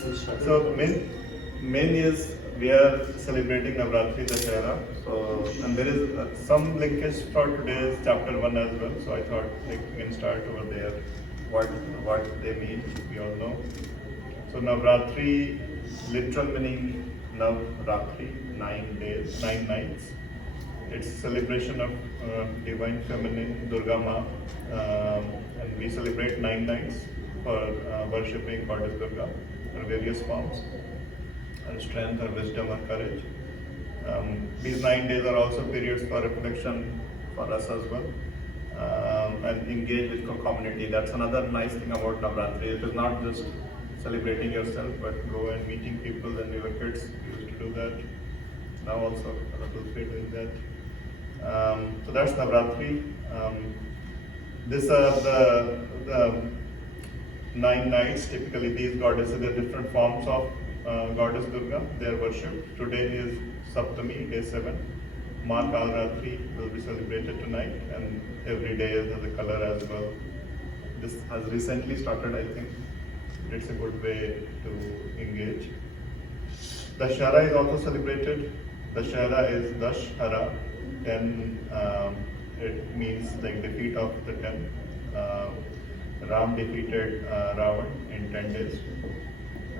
So main is we are celebrating Navratri Dashera. So and there is some linkage for today's chapter 1 as well. So I thought like we can start over there. What they mean we all know. So Navratri, literal meaning Navratri, 9 days, 9 nights. It's a celebration of divine feminine Durga Ma, and we celebrate 9 nights for worshipping Goddess Durga in various forms, and strength, or wisdom, or courage. These 9 days are also periods for reflection for us as well, and engage with community. That's another nice thing about Navratri. It is not just celebrating yourself, but go and meeting people. And we were kids, we used to do that. Now also adults are doing that. So that's Navratri. These are the 9 nights. Typically, these goddesses are different forms of Goddess Durga. They are worshipped. Today is Saptami, day 7. Ma Kalratri will be celebrated tonight, and every day has a color as well. This has recently started, I think. It's a good way to engage. Dashara is also celebrated. Dashara is Dashhara. 10, it means like defeat of the 10. Ram defeated Ravan in 10 days.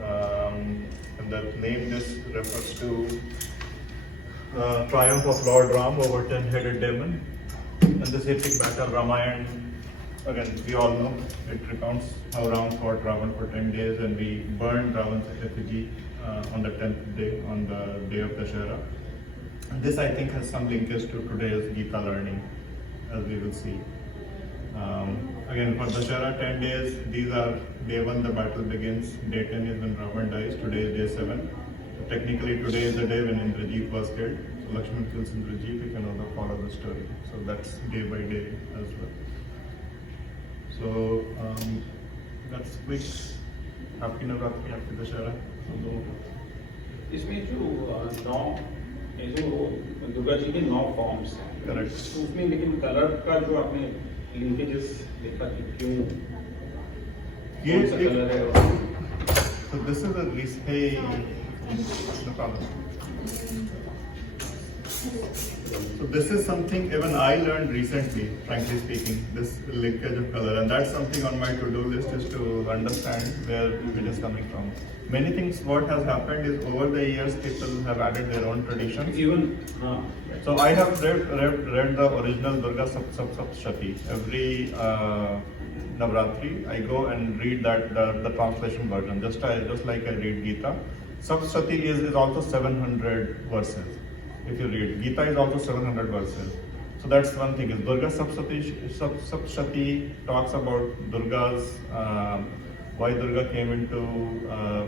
And the name this refers to triumph of Lord Ram over 10-headed demon. And this epic battle, Ramayana, again, we all know, it recounts how Ram fought Ravan for 10 days, and we burned Ravan's effigy on the 10th day, on the day of Dashera. This, I think, has some linkage to today's Gita learning, as we will see. Again, for Dashera, 10 days, these are day 1, the battle begins. Day 10 is when Ravan dies. Today is day 7. So technically, today is the day when Indrajit was killed. So Lakshman kills Indrajit. You can also follow the story. So that's day by day as well. So that's quick. Happy Navratri, happy Dashera. इसमें जो 9 ये जो दुर्गा जी के 9 forms हैं, correct, तो उसमें लेकिन colour का जो आपने लिंकेजेस देखा कि क्यों ये कौन सा कलर है? So this is a no problem. So this is something even I learned recently, frankly speaking, this linkage of color, and that's something on my to-do list, is to understand where it is coming from. Many things, what has happened is over the years people have added their own traditions. Even So I have read the original Durga Saptashati. Every Navratri, I go and read that the translation version, just like I read Gita. Saptashati is also 700 verses. If you read Gita, is also 700 verses. So that's one thing. Is Durga Saptashati talks about Durga's why Durga came into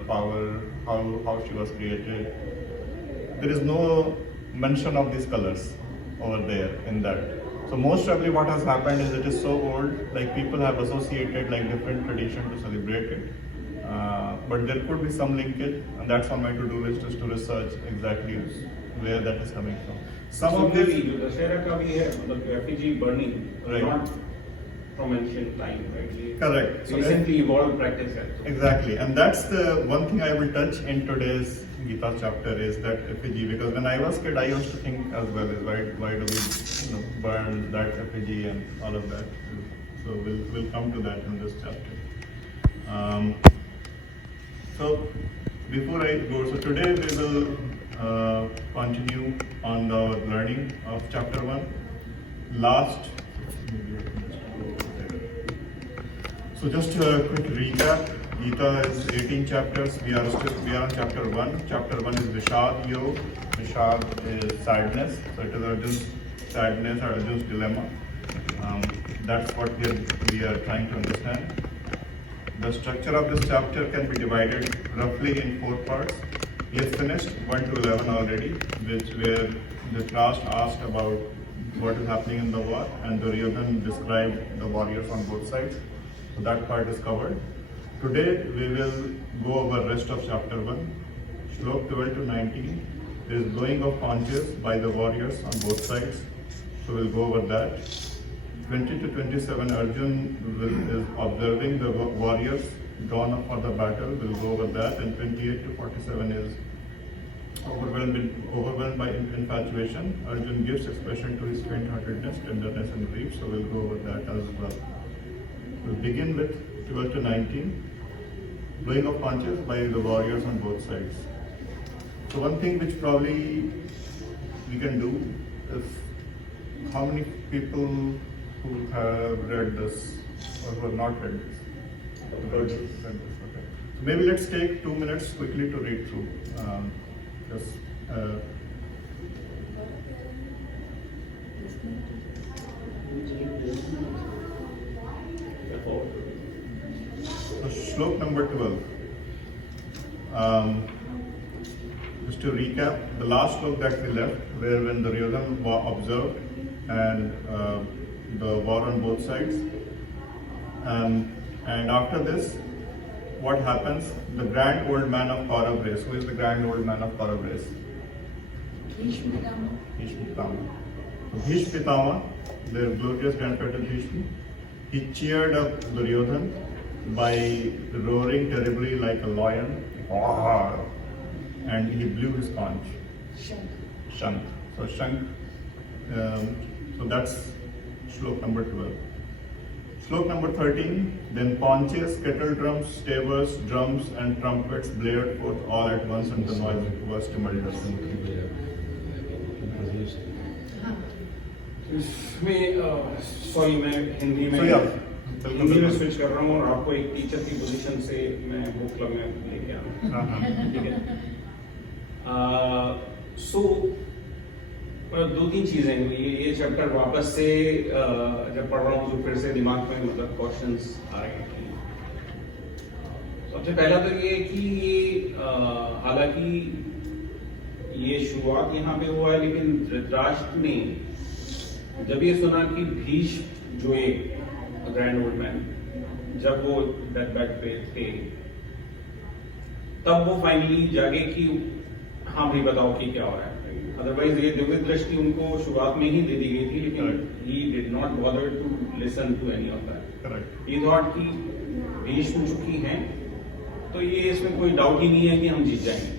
power, how she was created. There is no mention of these colors over there in that. So most probably what has happened is it is so old, like people have associated like different tradition to celebrate it. But there could be some linkage, and that's on my to-do list, is to research exactly where that is coming from. Some of this Dashera का भी है, मतलब effigy burning, Right. not from ancient time, right? Correct. So Recently evolved practice है. exactly, and that's the one thing I will touch in today's Gita chapter, is that effigy. Because when I was kid, I used to think as well, is why do we burn that effigy and all of that. So we'll come to that in this chapter. So before I go, so today we will continue on the learning of chapter 1. So just a quick recap. Gita is 18 chapters. We are on chapter 1. Chapter 1 is Vishad Yoga. Vishad is sadness. So it is Arjun's sadness or Arjun's dilemma. That's what we are trying to understand. The structure of this chapter can be divided roughly in 4 parts. We have finished 1 to 11 already, where the class asked about what is happening in the war, and Duryodhan described the warriors on both sides. So that part is covered. Today we will go over rest of chapter 1. Shlok 12 to 19 is blowing of conches by the warriors on both sides. So we'll go over that. 20 to 27, Arjun is observing the warriors drawn up for the battle. We'll go over that. And 28 to 47 is overwhelmed by infatuation. Arjun gives expression to his faint-heartedness, tenderness, and grief. So we'll go over that as well. We'll begin with 12 to 19. Blowing of punches by the warriors on both sides. So one thing which probably we can do is, how many people who have read this or who have not read this? Read this, okay. So maybe let's take 2 minutes quickly to read through. So Shlok number 12. Just to recap, the last shlok that we left, where when Duryodhana observed and the war on both sides, and after this, what happens? The grand old man of Kaurav race. Who is the grand old man of Kaurav race? Bhishma Pitama. Bhishma Pitama. So Bhishma Pitama, their glorious grandfather Bhishma, he cheered up Duryodhana by roaring terribly like a lion, and he blew his conch. Shank. So Shank. So that's Shlok number 12. Shlok number 13. Then paunches, kettle drums, stavers, drums, and trumpets blared forth all at once, and the noise was tumultuous. Sorry मैं हिंदी में So, yeah, Hindi में switch कर रहा हूँ और आपको एक teacher की पोजीशन से मैं बुक क्लब में लेके आ रहा हूँ, ठीक है। सो दो तीन चीजें हुई, ये चैप्टर वापस से जब पढ़ रहा हूँ तो फिर से दिमाग में मतलब क्वेश्चंस आ रहे हैं। सबसे पहला तो ये कि हालांकि ये शुरुआत यहाँ पे हुआ है, लेकिन धृतराष्ट्र ने जब ये सुना कि भीष्म जो एक ग्रैंड ओल्ड मैन, जब वो डेथ बेड पे थे, तब वो फाइनली जागे कि हाँ भाई बताओ कि क्या हो रहा है। अदरवाइज ये दिव्य दृष्टि उनको शुरुआत में ही दे दी गई थी, लेकिन he did not bother to listen to any of that. He thought कि भीष्म चुकी हैं तो ये इसमें कोई डाउट ही नहीं है कि हम जीत जाएंगे।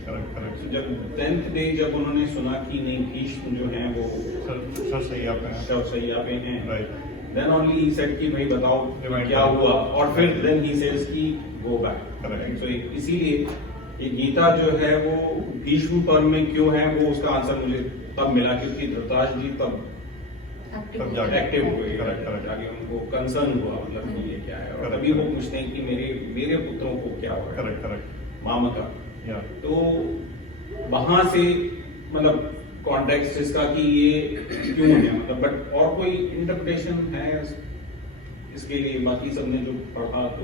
So, जब 10th डे जब उन्होंने सुना कि नहीं भीष्म जो हैं वो शवशैया पे हैं, देन ओनली ही सेड कि भाई बताओ क्या हुआ, और फिर देन ही सेज कि गो बैक। सो इसीलिए ये गीता जो है वो भीष्म पर्व में क्यों है, वो उसका आंसर मुझे तब मिला क्योंकि धृतराष्ट्र जी तब एक्टिव हुए, जाके उनको कंसर्न हुआ मतलब कि ये क्या है, और तभी वो पूछते हैं कि मेरे पुत्रों को क्या हुआ। करेक्ट मामा का। तो वहां से मतलब कॉन्टेक्स्ट इसका कि ये क्यों है, मतलब बट और कोई इंटरप्रिटेशन है इसके लिए, बाकी सबने जो पढ़ा तो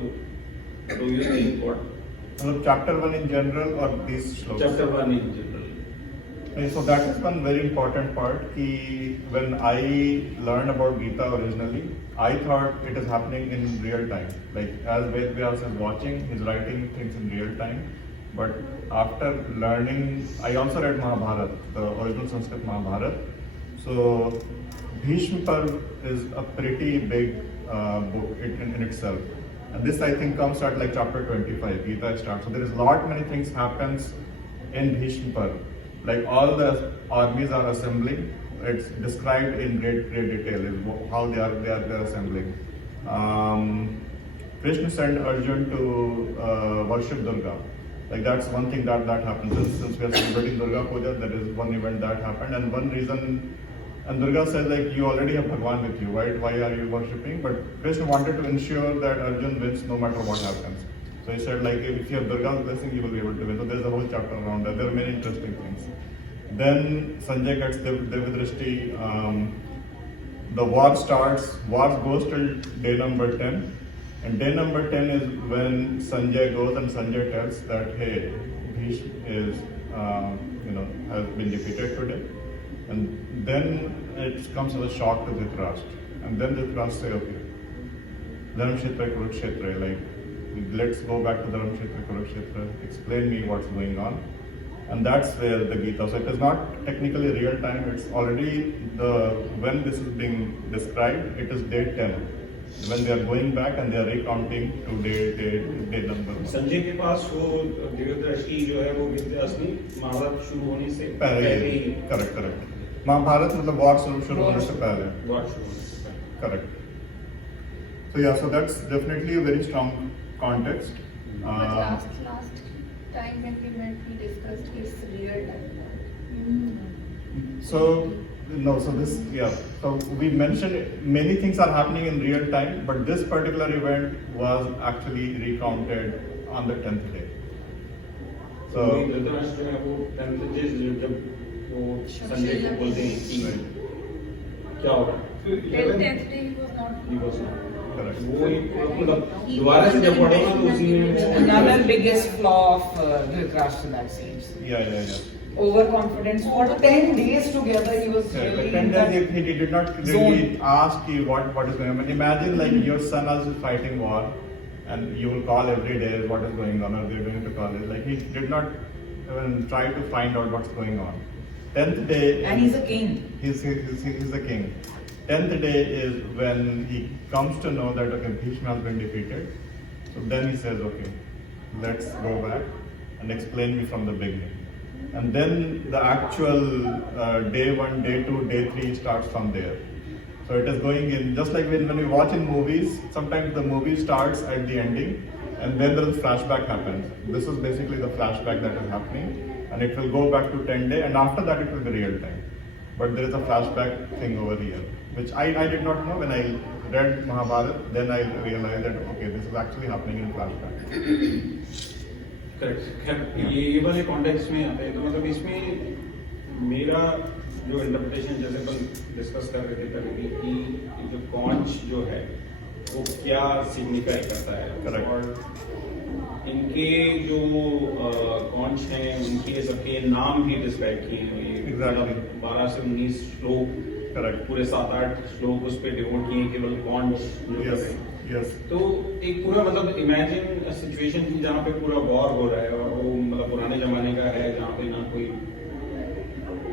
यू थिंक व्हाट, मतलब chapter 1 in general or these shlokas? Chapter 1 in general. So that is one very important part. Ki when I learned about Gita originally, I thought it is happening in real time. Like as Ved Vyas is watching, he's writing things in real time. But after learning, I also read Mahabharata, the original Sanskrit Mahabharata. So Bhishma Parv is a pretty big book in itself. And this I think comes at like chapter 25, Gita starts. So there is lot many things happens in Bhishma Parv. Like all the armies are assembling. It's described in great detail how they are assembling. Krishna sent Arjun to worship Durga. Like that's one thing that happens. Since we are celebrating Durga Puja, there is one event that happened, and one reason. And Durga said, like, you already have Bhagwan with you, right? Why are you worshipping? But Krishna wanted to ensure that Arjun wins no matter what happens. So he said, like, if you have Durga's blessing, you will be able to win. So there's a whole chapter around that. There are many interesting things. Then Sanjay gets Devidrashti. The war starts. War goes till day number 10. And day number 10 is when Sanjay goes and Sanjay tells that, hey, Bhishma is, has been defeated today. And then it comes as a shock to Dhritarashtra. And then Dhritarashtra say, okay, Dharamkshetra, Kurukshetra, like, let's go back to Dharamkshetra, Kurukshetra, explain me what's going on. And that's where the Gita, so it is not technically real time, it's already when this is being described, it is day 10. when they are going back and they are recounting to day number one. Sanjay के पास वो दिव्य दृष्टि जो है वो विद्याश्री महाभारत शुरू होने से पहले ही करेक्ट महाभारत मतलब वॉर शुरू होने से पहले वॉर शुरू होने से पहले। correct. So yeah, so that's definitely a very strong context. But last time when we met, we discussed his real time. So no, so this so we mentioned many things are happening in real time, but this particular event was actually recounted on the 10th day. So Dhritarashtra जो है वो 10th day जब वो संजय को बोलते हैं कि क्या हो रहा है, Till 10th day he was not. he was not. correct. वो एक मतलब दोबारा से जब पढ़ो ना तो उसी में Another biggest flaw of Dhritarashtra, that seems. Yeah. Overconfidence. For 10 days together, he was Yeah, really but 10 in that days he did not really zone. ask you what is going on. Imagine like your son is fighting war and you will call every day what is going on, or they're going to college. Like he did not even try to find out what's going on. 10th day And he's a king. he's the king. 10th day is when he comes to know that okay, Bhishma has been defeated. So then he says, okay, let's go back and explain me from the beginning. And then the actual day 1, day 2, day 3 starts from there. So it is going in, just like when we watch in movies, sometimes the movie starts at the ending and then the flashback happens. This is basically the flashback that is happening, and it will go back to 10 day, and after that it will be real time. But there is a flashback thing over here, which I did not know. When I read Mahabharata, then I realized that okay, this is actually happening in flashback. Correct. खैर ये वाले context में आते हैं तो मतलब इसमें मेरा जो इंटरप्रिटेशन जैसे अपन डिस्कस कर रहे थे पहले कि जो कॉन्च जो है वो क्या सिग्निफाई करता है। Correct. और इनके जो कॉन्च हैं उनके सबके नाम भी डिस्क्राइब किए हैं। Exactly. 12 से 19 श्लोक, Correct. पूरे 7-8 श्लोक उस पर डिवोट किए केवल कॉन्च जो Yes. है। Yes. तो एक पूरा मतलब इमेजिन सिचुएशन थी जहाँ पे पूरा वॉर हो रहा है और वो मतलब पुराने जमाने का है जहाँ पे ना कोई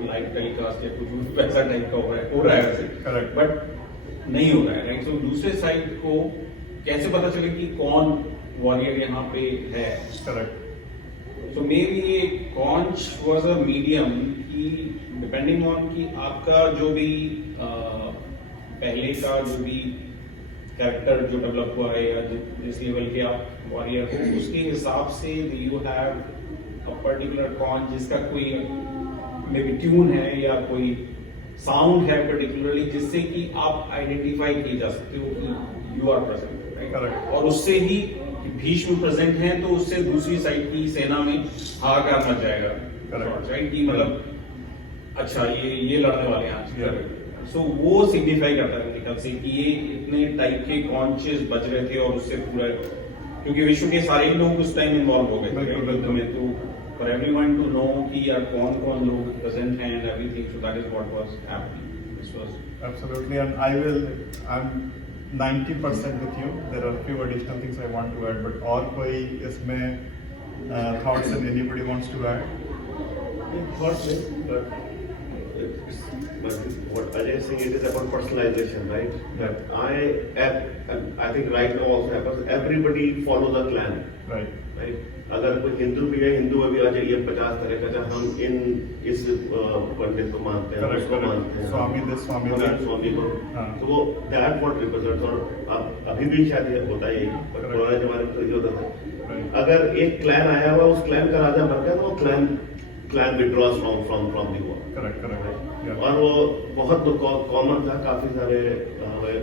लाइव टेलीकास्ट या कुछ वैसा टाइप का हो रहा है वैसे। Correct. बट नहीं हो रहा है राइट। सो दूसरे साइड को कैसे पता चले कि कौन वॉरियर यहाँ पे है। Correct. So maybe a conch was a medium कि depending on कि आपका जो भी पहले का जो भी कैरेक्टर जो डेवलप हुआ है या जिस लेवल के आप वॉरियर हो उसके हिसाब से you have a particular conch जिसका कोई मे बी ट्यून है या कोई साउंड है पर्टिकुलरली जिससे कि आप आइडेंटिफाई किए जा सकते हो कि you are present Correct. Right. और उससे ही भीष्म प्रेजेंट हैं तो उससे दूसरी साइड की सेना में हाहाकार मच जाएगा। Correct. राइट कि मतलब अच्छा ये लड़ने वाले हैं Yeah. आज। सो वो सिग्निफाई करता है मेरे ख्याल से कि ये इतने टाइप के कॉन्शियस बच रहे थे और उससे पूरा क्योंकि विश्व के सारे लोग उस टाइम इन्वॉल्व हो गए थे बिल्कुल, युद्ध में। तो फॉर एवरीवन टू नो कि यार कौन कौन लोग प्रेजेंट हैं and everything. So that is what was happening. This was Absolutely, and I'm 90% with you. There are a few additional things I want to add, but और कोई इसमें thoughts that anybody wants to add? Thoughts, but what Ajay is saying, it is about personalization, right? That I think right now also happens. Everybody follows a clan, Right. right? अगर कोई हिंदू भी है, हिंदू में भी आ जाइए 50 तरह का, हम इस पंडित को मानते हैं, Correct, उसको correct. मानते हैं, स्वामी this, स्वामी that. स्वामी को, हाँ. तो वो that what represents। और अभी भी शायद ये होता है, पर Correct. पुराने जमाने में तो ये होता था। Right. अगर एक क्लैन आया हुआ उस क्लैन का राजा मर गया तो वो clan withdraws from the war. Correct, correct. Yeah. और वो बहुत कॉमन था, काफी सारे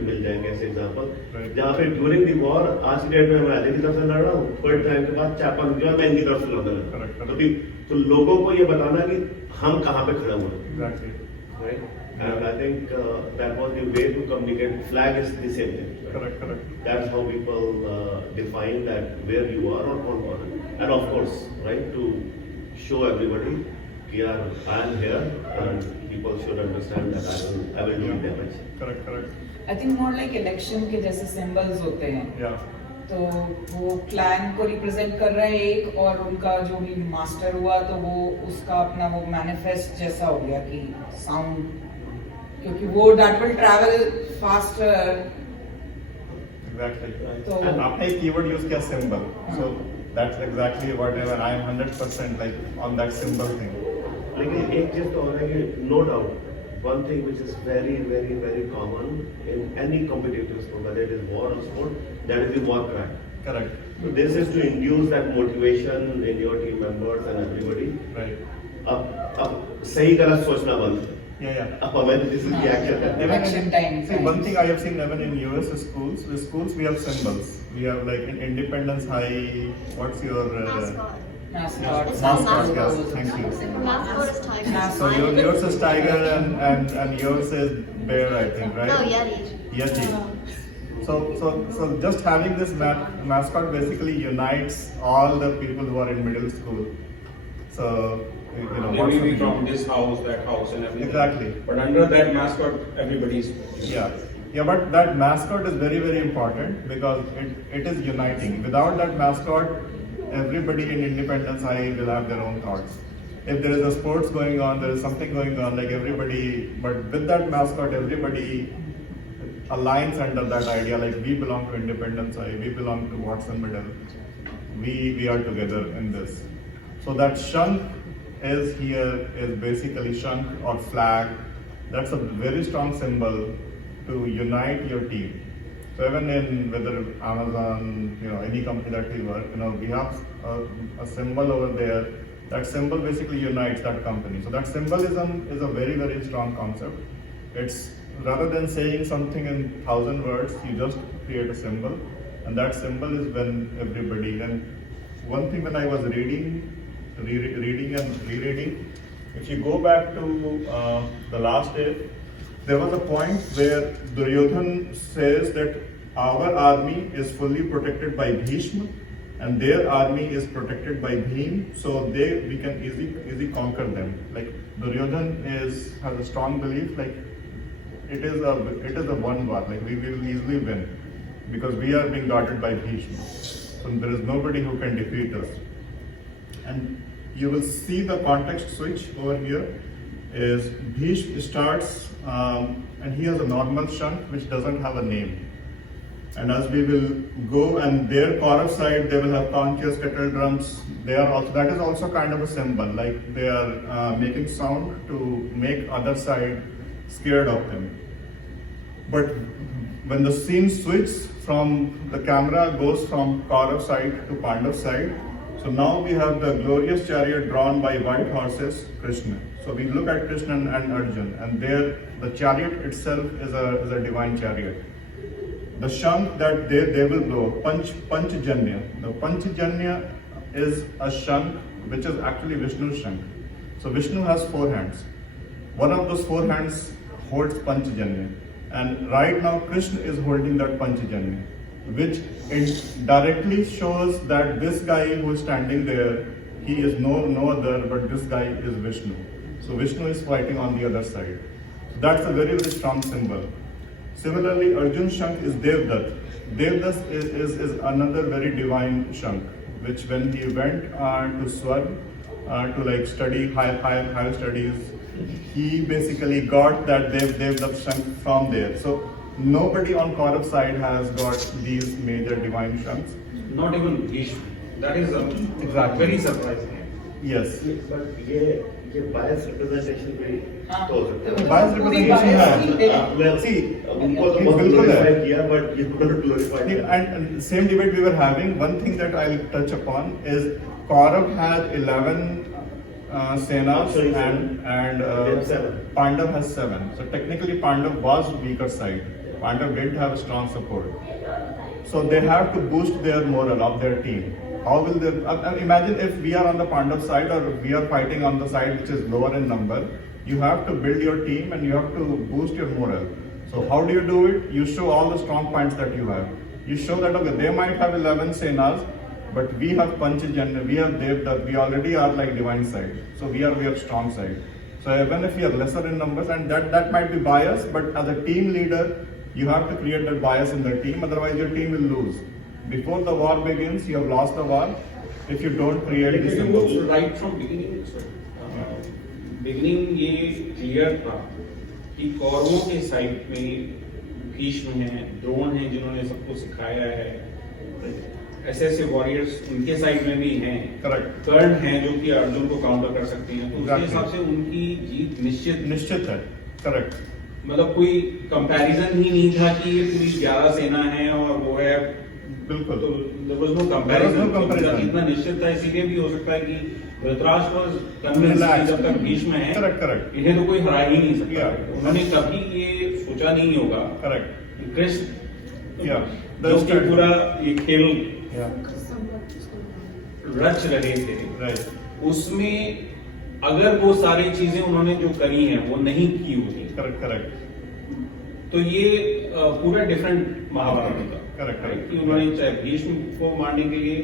मिल जाएंगे ऐसे एग्जांपल Right. जहाँ पे ड्यूरिंग दी वॉर आज की डेट में मैं अजय की तरफ से लड़ रहा हूँ, थोड़े टाइम के बाद 4-5 दिन मैं इनकी तरफ से लड़ने लगा। Correct, correct. तो लोगों को ये बताना कि हम कहाँ पे खड़े हुए हैं, Exactly. right? And I think that was the way to communicate. Flag is the same thing. Right? Correct, correct. That's how people define that where you are or on. And of course, right, to show everybody I am here and people should understand that I will do damage. Correct, correct. I think more like election के जैसे symbols होते हैं। Yeah. तो वो clan को represent कर रहा है एक, और उनका जो भी मास्टर हुआ तो वो उसका अपना वो मैनिफेस्ट जैसा हो गया कि साउंड, क्योंकि वो that will travel faster Exactly. तो And आपने एक keyword use किया symbol. So that's exactly whatever I am 100% like on that symbol thing. लेकिन एक चीज तो और है कि no doubt one thing which is very very very common in any competitive sport, whether it is war or sport, that is the war cry. Correct. So this is to induce that motivation in your team members and everybody. Right. अब सही गलत सोचना बंद. Yeah. अब हमें this is the action. Even Action time. See, one thing I have seen even in US schools, the schools we have symbols. We have like in Independence High. What's your Mascot. mascot. mascot? Yes, thank you. Mascot is tiger. So yours is tiger and yours is bear, I think, right? No, Yeti. Yeti. So just having this mascot basically unites all the people who are in middle school. So you know They what's may be the- from this house, that house, and everything. Exactly. But under that mascot, everybody is. Yeah, but that mascot is very, very important because it is uniting. Without that mascot, everybody in Independence High will have their own thoughts. If there is a sports going on, there is something going on, like everybody, but with that mascot, everybody aligns under that idea, like we belong to Independence High, we belong to Watson Middle, we are together in this. So that shunk is here is basically shunk or flag. That's a very strong symbol to unite your team. So even in whether Amazon, any company that we work, we have a symbol over there. That symbol basically unites that company. So that symbolism is a very, very strong concept. It's rather than saying something in 1,000 words, you just create a symbol, and that symbol is when everybody. And one thing when I was reading and rereading, if you go back to the last day, there was a point where Duryodhan says that our army is fully protected by Bhishma and their army is protected by Bhim, so we can easily conquer them. Like Duryodhan has a strong belief, like it is a one war, like we will easily win because we are being guarded by Bhishma. So there is nobody who can defeat us. And you will see the context switch over here is Bhishma starts and he has a normal shunk which doesn't have a name. And as we will go and their Kaurav side, they will have conches, kettle drums. That is also kind of a symbol, like they are making sound to make other side scared of them. But when the scene switches from the camera goes from Kaurav side to Pandav side, so now we have the glorious chariot drawn by white horses, Krishna. So we look at Krishna and Arjun, and there the chariot itself is a divine chariot. The shank that they will blow, Panchajanya. The Panchajanya is a shank which is actually Vishnu's shank. So Vishnu has 4 hands. One of those 4 hands holds Panchajanya. And right now Krishna is holding that Panchajanya, which it directly shows that this guy who is standing there, he is no other, but this guy is Vishnu. So Vishnu is fighting on the other side. So that's a very, very strong symbol. Similarly, Arjun's shank is Devdutt. Devdutt is another very divine shank, which when he went to Swarg to study higher studies, he basically got that Devdutt shank from there. So nobody on Kaurav side has got these major divine shanks. Not even Bhishma. That is Exactly. very surprising. Yes. But ये bias representation भी हाँ, तो हो सकता है. Bias representation bias है. See, उनको तो he's बहुत बिल्कुल है. glorify किया, but you don't glorify. And same debate we were having, one thing that I'll touch upon is Kaurav has 11 senas Sorry, and They have 7. Pandav has 7. So technically Pandav was weaker side. Pandav didn't have strong support. So they have to boost their morale of their team. How will they, imagine if we are on the Pandav side or we are fighting on the side which is lower in number, you have to build your team and you have to boost your morale. So how do you do it? You show all the strong points that you have. You show that, okay, they might have 11 senas, but we have Panchajanya, we have Devdutt, we already are like divine side. So we are strong side. So even if we are lesser in numbers, and that might be bias, but as a team leader, you have to create that bias in the team, otherwise your team will lose. Before the war begins, you have lost the war if you don't create these symbols. Right from beginning, beginning ये clear था कि कौरवों के side में भीष्म हैं, द्रोण हैं जिन्होंने सबको सिखाया है, ऐसे वॉरियर्स उनके साइड में भी हैं। करेक्ट। कर्ण हैं जो कि अर्जुन को काउंटर कर सकते हैं, तो उसके Exactly. हिसाब से उनकी जीत निश्चित है। करेक्ट। मतलब कोई कंपैरिजन ही नहीं था कि ये पूरी 11 सेना है और वो है, बिल्कुल। तो there was no There was comparison। no comparison। तो इतना निश्चित था, इसीलिए भी हो सकता है कि धृतराष्ट्र was convinced कि जब तक भीष्म है, करेक्ट। इन्हें तो कोई हरा ही नहीं सकता। Yeah। उन्होंने कभी ये सोचा नहीं होगा करेक्ट। कृष्ण Yeah। जो कि पूरा ये खेल रच रहे थे, राइट। उसमें अगर वो सारी चीजें उन्होंने जो करी हैं वो नहीं की होती, करेक्ट। तो ये पूरा डिफरेंट महाभारत होता। Correct, correct। कि उन्होंने चाहे भीष्म को मारने के लिए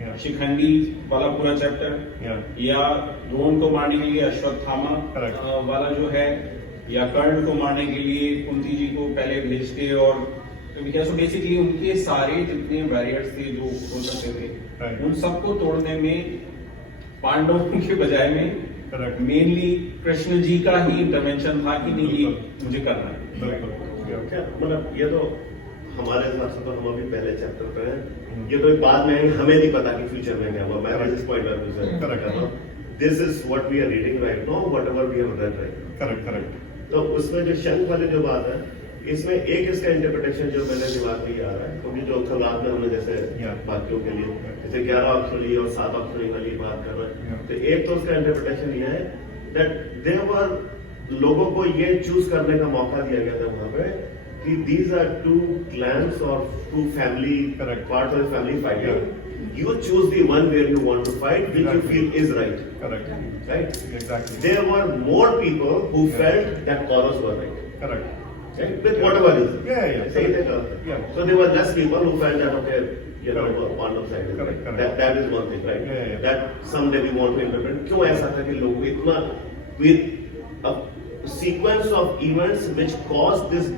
Yeah। शिखंडी वाला पूरा चैप्टर, Yeah। या द्रोण को मारने के लिए अश्वत्थामा Correct। वाला जो है, या कर्ण को मारने के लिए कुंती जी को पहले भेज के, और सो बेसिकली उनके सारे जितने वैरियर्स थे जो हो सकते थे, Right। उन सबको तोड़ने में पांडवों के बजाय में करेक्ट। मेनली कृष्ण जी का ही इंटरवेंशन था कि नहीं ये मुझे करना है। बिल्कुल। क्या मतलब ये तो हमारे हिसाब से तो हम अभी पहले चैप्टर पे हैं, ये तो बाद में है, हमें नहीं पता कि फ्यूचर में क्या हुआ। मैं इस पॉइंट ऑफ व्यू से Correct। This is what we are reading right now, whatever we have read right. Correct. तो उसमें जो शंख वाली जो बात है, इसमें एक इसका इंटरप्रिटेशन जो मेरे दिमाग में आ रहा है, क्योंकि जो कल रात में हमने जैसे Yeah। बाकियों के लिए जैसे 11 अक्षरी और 7 अक्षरी वाली बात कर रहे हैं, Yeah। तो एक तो उसका इंटरप्रिटेशन ये है दैट देवर लोगों को ये चूज करने का मौका दिया गया था वहां पे कि दीज आर टू क्लैंस और two family Correct। Part of family fighting, you choose the one where you want to fight which you Exactly। Feel is right, correct. Right? Exactly. There were more people who Yeah। felt that Kauravas were right. Correct. Right? With whatever reason. Yeah। Say it, Yeah। So there were less people who felt that okay, you know, Correct। Pandav side is Correct, right. correct। That is one thing, right? Yeah। That someday we want to interpret. क्यों ऐसा था कि लोग इतना with a sequence of events which caused this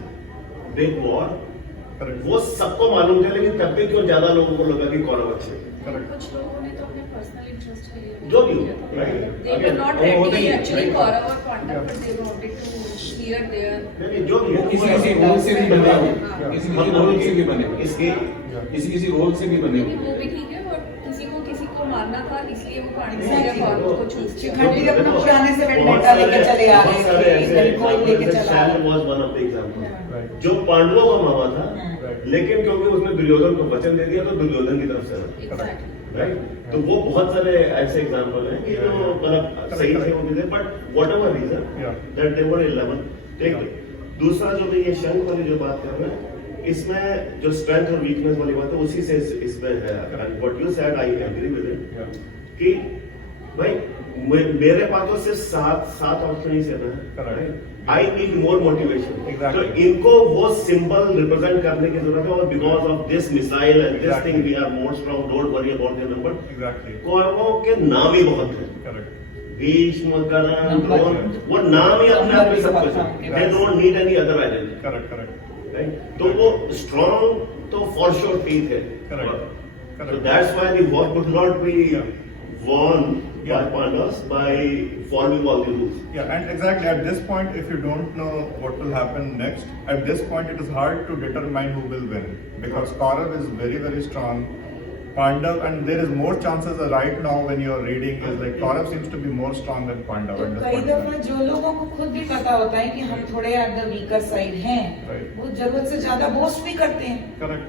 big war, correct. वो सबको मालूम था, लेकिन तब भी क्यों ज्यादा लोगों को लगा कि कौरव अच्छे हैं? करेक्ट। कुछ लोगों ने तो अपने पर्सनल इंटरेस्ट के लिए जो भी हो, किया right? था। They were Again, not वो होता ready ही है, actually right? Kaurav और Pandav, but they wanted to clear their नहीं, जो भी वो है, किसी किसी रोल से भी बने हो, किसी किसी रोल से भी बने हो, इसके किसी किसी रोल से भी बने लेकिन हो। वो भी ठीक है, और किसी को मारना था इसलिए वो पांडव Exactly। या कौरव को चूज किया। शिखंडी अपना पुराने से वेंडेटा लेके चले आ रहे थे, इनको लेके चला आ रहे थे। was one of the examples। Right. जो पांडवों का मामा था, राइट। लेकिन क्योंकि उसने दुर्योधन को वचन दे दिया तो दुर्योधन की तरफ से Exactly। राइट। तो वो बहुत सारे ऐसे एग्जाम्पल हैं कि जो मतलब सही थे वो भी थे, but whatever reason Yeah। That they were 11। ठीक। दूसरा जो भी ये शंख वाली जो बात कर रहे हैं, इसमें जो स्ट्रेंथ और वीकनेस वाली बात है उसी से इसमें है। And what you said I agree with it yeah. कि भाई मेरे पास तो सिर्फ सात ऑप्शन से ना Correct। I need more motivation. Exactly। तो इनको वो सिंबल रिप्रेजेंट करने की जरूरत है, और because of this missile and this Exactly। Thing we are more strong, don't worry about the number. Exactly. कौरवों के नाम ही बहुत हैं, करेक्ट। भीष्म, कर्ण, नंबर। द्रोण, वो नाम ही अपने आप में सब कुछ नंबर है। They don't need any other identity, correct. Correct. Right? तो वो स्ट्रांग तो फॉर श्योर ठीक है। Correct। So Correct। that's why the war could not be Yeah। won by Yeah। Pandavas by following all the rules. Yeah, and exactly at this point, if you don't know what will happen next, at this point it is hard to determine who will win because Kaurav is very, very strong. Pandav, and there is more chances right now when you are reading is like Kaurav seems to be more strong than Pandav तो at this कई point. in दफा time. जो लोगों को खुद भी पता होता है कि हम थोड़े एट द वीकर साइड हैं, Right। वो जरूरत से ज्यादा बोस्ट भी करते हैं। Correct.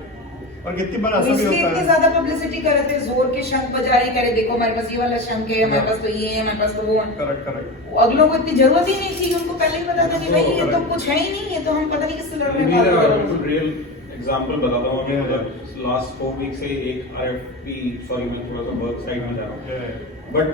और कितनी बार वो ऐसा भी इसलिए होता इतनी है. ज्यादा पब्लिसिटी कर रहे थे, जोर के शंख बजा रहे, करे देखो हमारे पास ये वाला शंख है, हमारे पास तो ये है, हमारे पास तो वो है। Correct, correct. अगलों को इतनी जरूरत ही नहीं थी, उनको पहले ही पता था कि भाई ये तो Correct। कुछ है ही नहीं, ये तो हम पता नहीं किससे लड़ रहे बिल्कुल हैं। रियल एग्जांपल बताता हूँ। Yeah। मतलब लास्ट 4 वीक से एक आरएफपी, सॉरी मैं थोड़ा सा वर्क साइड में जा रहा हूँ, Yeah, बट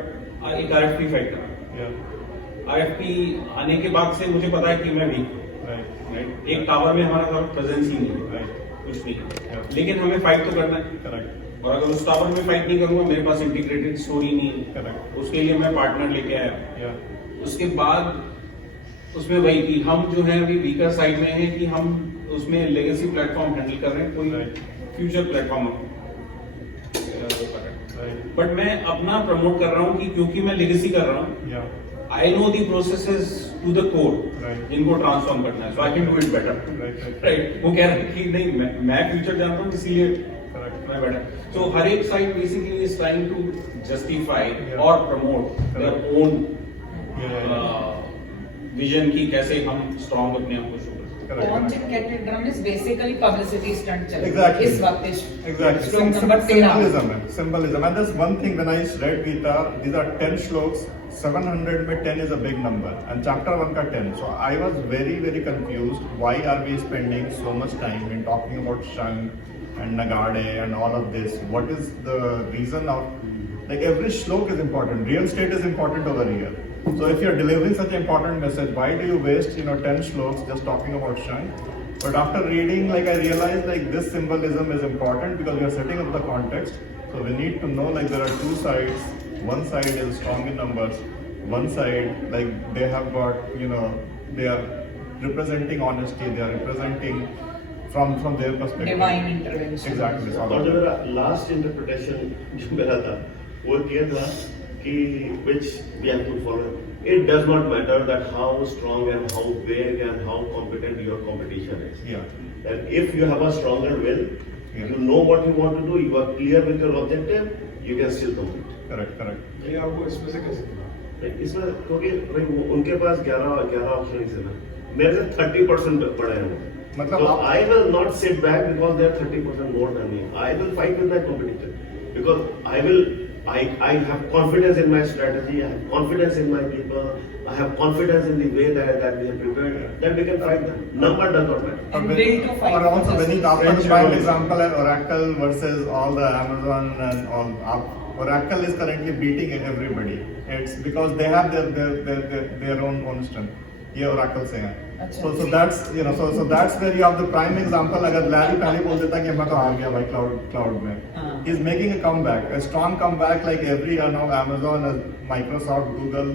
एक आरएफपी फाइट कर रहा हूँ। yeah, आरएफपी आने के बाद से मुझे पता है कि मैं वीक हूँ, right, राइट? एक टावर में हमारा सारा प्रेजेंस ही नहीं है, right, कुछ नहीं है। Yeah। लेकिन हमें फाइट तो करना है, correct, और अगर उस टावर में फाइट नहीं करूंगा, मेरे पास इंटीग्रेटेड स्टोरी नहीं है, correct, उसके लिए मैं पार्टनर लेके आया। yeah, उसके बाद उसमें वही कि हम जो है अभी वीकर साइड में है कि हम उसमें लेगेसी प्लेटफॉर्म हैंडल कर रहे हैं, कोई Right। Future platform right, but मैं अपना प्रमोट कर रहा हूँ कि क्योंकि मैं लेगेसी कर रहा हूँ, yeah, I know the processes to the core, Right. इनको ट्रांसफॉर्म करना है, so I can do it better, Right. Right. वो कह रहे हैं कि नहीं, मैं फ्यूचर जानता हूँ, इसीलिए Correct. मैं बेटर। सो हर एक side basically is trying to justify Yeah. और promote their own Yeah. Vision की कैसे हम स्ट्रॉन्ग अपने आप को शो कर सकते हैं। Launch in Cathedral is basically publicity stunt चल रहा है Exactly. इस वक्त Exactly. श्लोक नंबर 13 Symbolism है. Symbolism. And there's one thing when I read Gita, these are 10 shloks. 700 में 10 is a big number, and chapter 1 का 10. So I was very very confused. Why are we spending so much time in talking about Shank and Nagade and all of this? What is the reason of, like, every shlok is important. Real estate is important over here. So if you're delivering such an important message, why do you waste 10 shloks just talking about Shank? But after reading, like, I realized like this symbolism is important because we are setting up the context. So we need to know, like, there are two sides. One side is strong in numbers. One side, like, they have got, they are representing honesty. They are representing from their perspective. Divine intervention. Exactly. So और जो मेरा last interpretation जो मेरा था वो ये था कि which we have to follow. It does not matter that how strong and how big and how competent your competition is. Yeah. That if you have a stronger will, Yeah. you know what you want to do, you are clear with your objective, you can still complete. Correct. ये आपको इसमें से कैसे मिला? इसमें क्योंकि भाई उनके पास 11 ऑप्शन है ना, मेरे से 30% पड़े हैं वो। मतलब So आप- I will not sit back because they are 30% more than me. I will fight with my competition because I have confidence in my strategy. I have confidence in my people. I have confidence in the way that we have prepared. That we can fight them. Number does not matter. And will to fight. Or also when you after French the prime revolution. example है Oracle versus all the Amazon and all. Oracle is currently beating everybody. It's because they have their own strength. ये Oracle से हैं. अच्छा। So that's so that's where you have the prime example. अगर Larry पहले बोल देता कि मैं तो हार गया भाई cloud में. हाँ। He's making a comeback, a strong comeback like every Amazon, Microsoft, Google.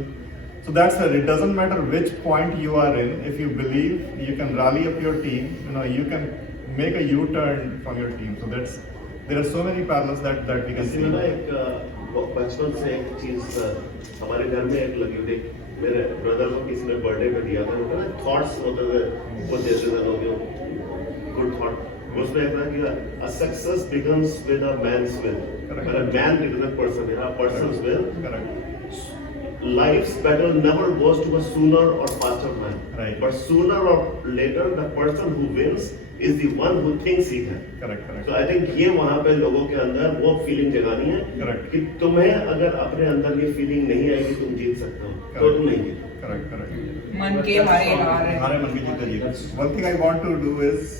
So that's it. It doesn't matter which point you are in. If you believe, you can rally up your team. You can make a U-turn from your team. So there are so many parallels that we can इसी में ना see. एक बचपन से एक चीज हमारे घर में एक लगी हुई थी। मेरे ब्रदर को किसी ने बर्थडे पे दिया था, वो ना थॉट्स होते थे, वो देते थे लोग गुड थॉट। उसमें एक था कि a success begins with a man's will. Correct. When a man becomes a person, a person's will, Correct. life's battle never goes to a sooner or faster man. Right. But sooner or later, the person who wins is the one who thinks he can. Correct. तो I think ये वहाँ पे लोगों के अंदर वो feeling जगानी है Correct. कि तुम्हें अगर अपने अंदर ये फीलिंग नहीं आएगी तुम जीत सकते हो तो तुम नहीं जीत। Correct. मन के हारे हार है। हमारे मन की जीते जीत। One thing I want to do is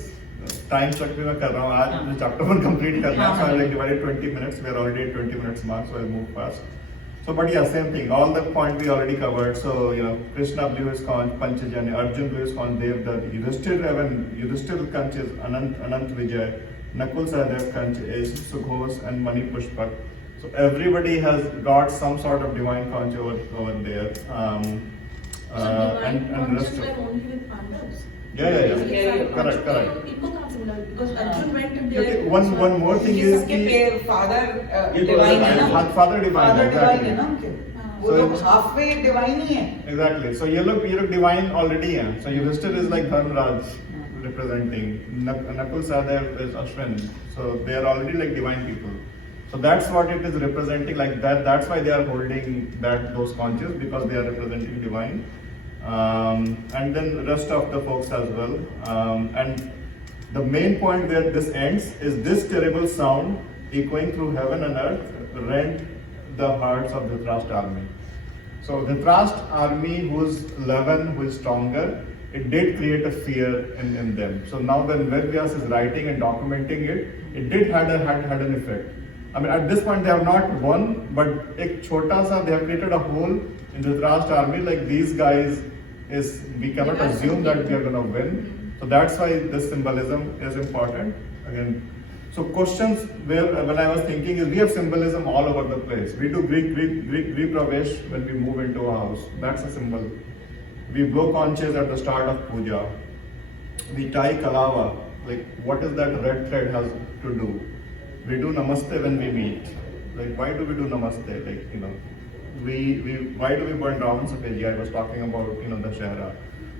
time check भी मैं कर रहा हूँ आज chapter 1 complete करना है, so I like divided 20 minutes. We are already at 20 minutes mark, so I'll move fast. So, but yeah, same thing. All the point we already covered. So, Krishna blew his conch, Panchajanya, Arjun blew his conch, Devdutt, Yudhishthir conch is Anant Vijay, Nakul Sahadev's conch is Sughos and Mani Pushpak. So everybody has got some sort of divine conch over there. And rest of, only with Pandavas. yeah. Correct. इनको कहाँ से मिला? Because Arjun went to Okay, their. one more thing ये is सबके कि pair father ये तो divine है ना, Father divine, father divine exactly. है ना उनके, वो So लोग it's- हाफ वे डिवाइन ही है। Exactly. So you look divine already. Yeah. So Yudhishthir is like Dharmraj representing. Nakul Sahadev is Ashwin. So they are already like divine people. So that's what it is representing. Like that. That's why they are holding those conches because they are representing divine. And then the rest of the folks as well. And the main point where this ends is this terrible sound echoing through heaven and earth rent the hearts of the Dhritarashtra army. So Dhritarashtra army, who's 11, who is stronger, it did create a fear in them. So now when Vedvyas is writing and documenting it, it did had an effect. I mean, at this point they have not won, but ek chota sa, they have created a hole in the Dhritarashtra army. Like these guys we cannot assume that we are going to win. So that's why this symbolism is important. Again, so questions where when I was thinking is we have symbolism all over the place. We do Greek Pravesh when we move into a house. That's a symbol. We blow conches at the start of puja. We tie kalava. Like what is that red thread has to do? We do namaste when we meet. Like why do we do namaste? Like why do we burn Ravan Sapeji? I was talking about Dashera.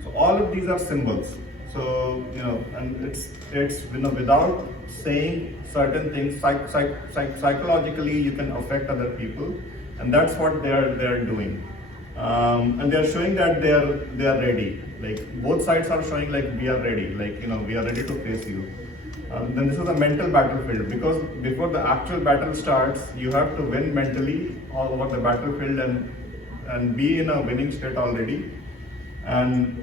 So all of these are symbols. So and it's without saying certain things, psychologically you can affect other people, and that's what they are doing. And they are showing that they are ready. Like both sides are showing like we are ready. Like we are ready to face you. Then this is a mental battlefield, because before the actual battle starts, you have to win mentally all over the battlefield and be in a winning state already. And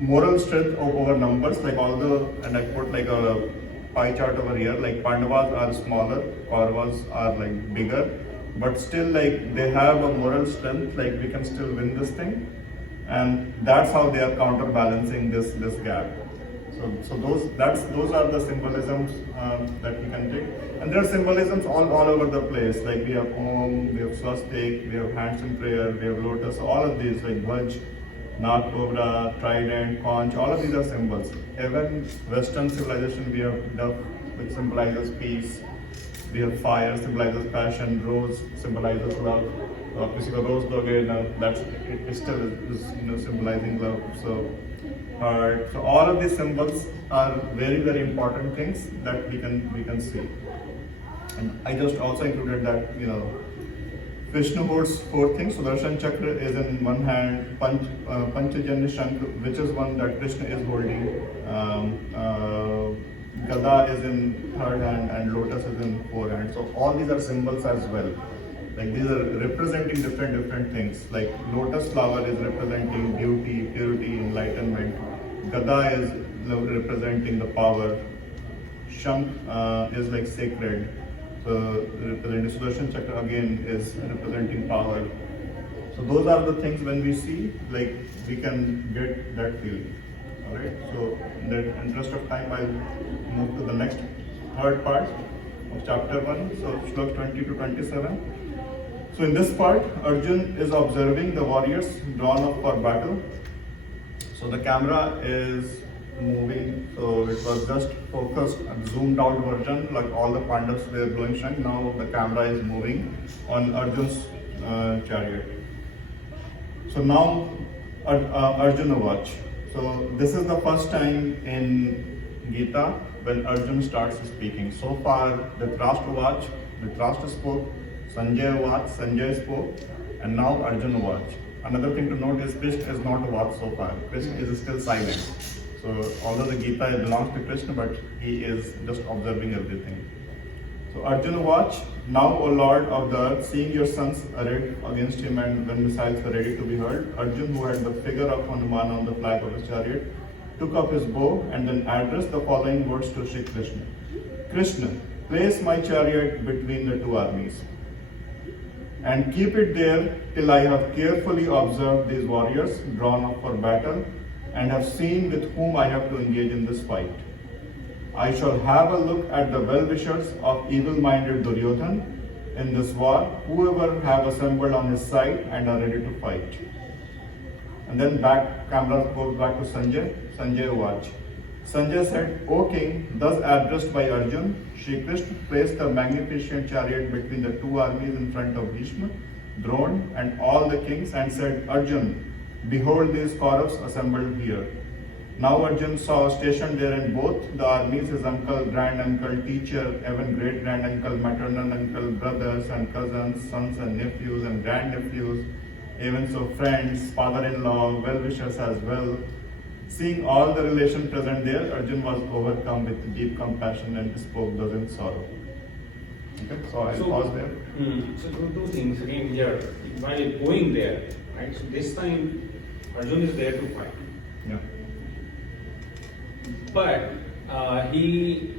moral strength over numbers, like and I put like a pie chart over here, like Pandavas are smaller, Kauravas are like bigger, but still like they have a moral strength, like we can still win this thing, and that's how they are counterbalancing this gap. So those are the symbolisms that we can take, and there are symbolisms all over the place. Like we have Om, we have Swastik, we have hands in prayer, we have lotus. All of these like Vaj, Nag Cobra, Trident, Conch. All of these are symbols. Even Western civilization, we have dove, which symbolizes peace. We have fire, symbolizes passion. Rose symbolizes love. किसी को रोज दोगे ना, that's it still is symbolizing love. So heart. So all of these symbols are very important things that we can see. And I just also included that Vishnu holds 4 things. Sudarshan Chakra is in one hand, Panchajanya Shankh, which is one that Krishna is holding. Gada is in third hand and lotus is in 4 hands. So all these are symbols as well. Like these are representing different things. Like lotus flower is representing beauty, purity, enlightenment. Gada is representing the power. Shankh is like sacred. So representing Sudarshan Chakra again is representing power. So those are the things when we see, like we can get that feeling. Alright, so in the interest of time, I'll move to the next third part of chapter 1, so Shlok 20 to 27. So in this part, Arjun is observing the warriors drawn up for battle. So the camera is moving, so it was just focused and zoomed out version, like all the Pandavas were blowing Shankh. Now the camera is moving on Arjun's chariot. So now Arjuna watch. So this is the first time in Gita when Arjun starts speaking. So far, Dhritarashtra watch, Dhritarashtra spoke, Sanjay watch, Sanjay spoke, and now Arjuna watch. Another thing to note is Krishna is not a watch so far. Krishna is still silent. So although the Gita belongs to Krishna, but he is just observing everything. So Arjuna watch, now O Lord of the earth, seeing your sons arrayed against him and when missiles were ready to be hurled, Arjun, who had the figure of Hanuman on the flag of his chariot, took up his bow and then addressed the following words to Shri Krishna. Krishna, place my chariot between the 2 armies and keep it there till I have carefully observed these warriors drawn up for battle and have seen with whom I have to engage in this fight. I shall have a look at the well-wishers of evil-minded Duryodhan in this war, whoever have assembled on his side and are ready to fight. And then camera goes back to Sanjay. Sanjay watch. Sanjay said, O king, thus addressed by Arjun, Shri Krishna placed the magnificent chariot between the 2 armies in front of Bhishma, Drona, and all the kings and said, Arjun, behold these Kauravas assembled here. Now Arjun saw stationed there in both the armies his uncle, grand uncle, teacher, even great grand uncle, maternal uncle, brothers and cousins, sons and nephews and grand nephews, even so friends, father-in-law, well-wishers as well. Seeing all the relations present there, Arjun was overcome with deep compassion and spoke thus in sorrow. Okay, so I'll pause there. So 2 things again here. While going there, right? So this time Arjun is there to fight. Yeah. But he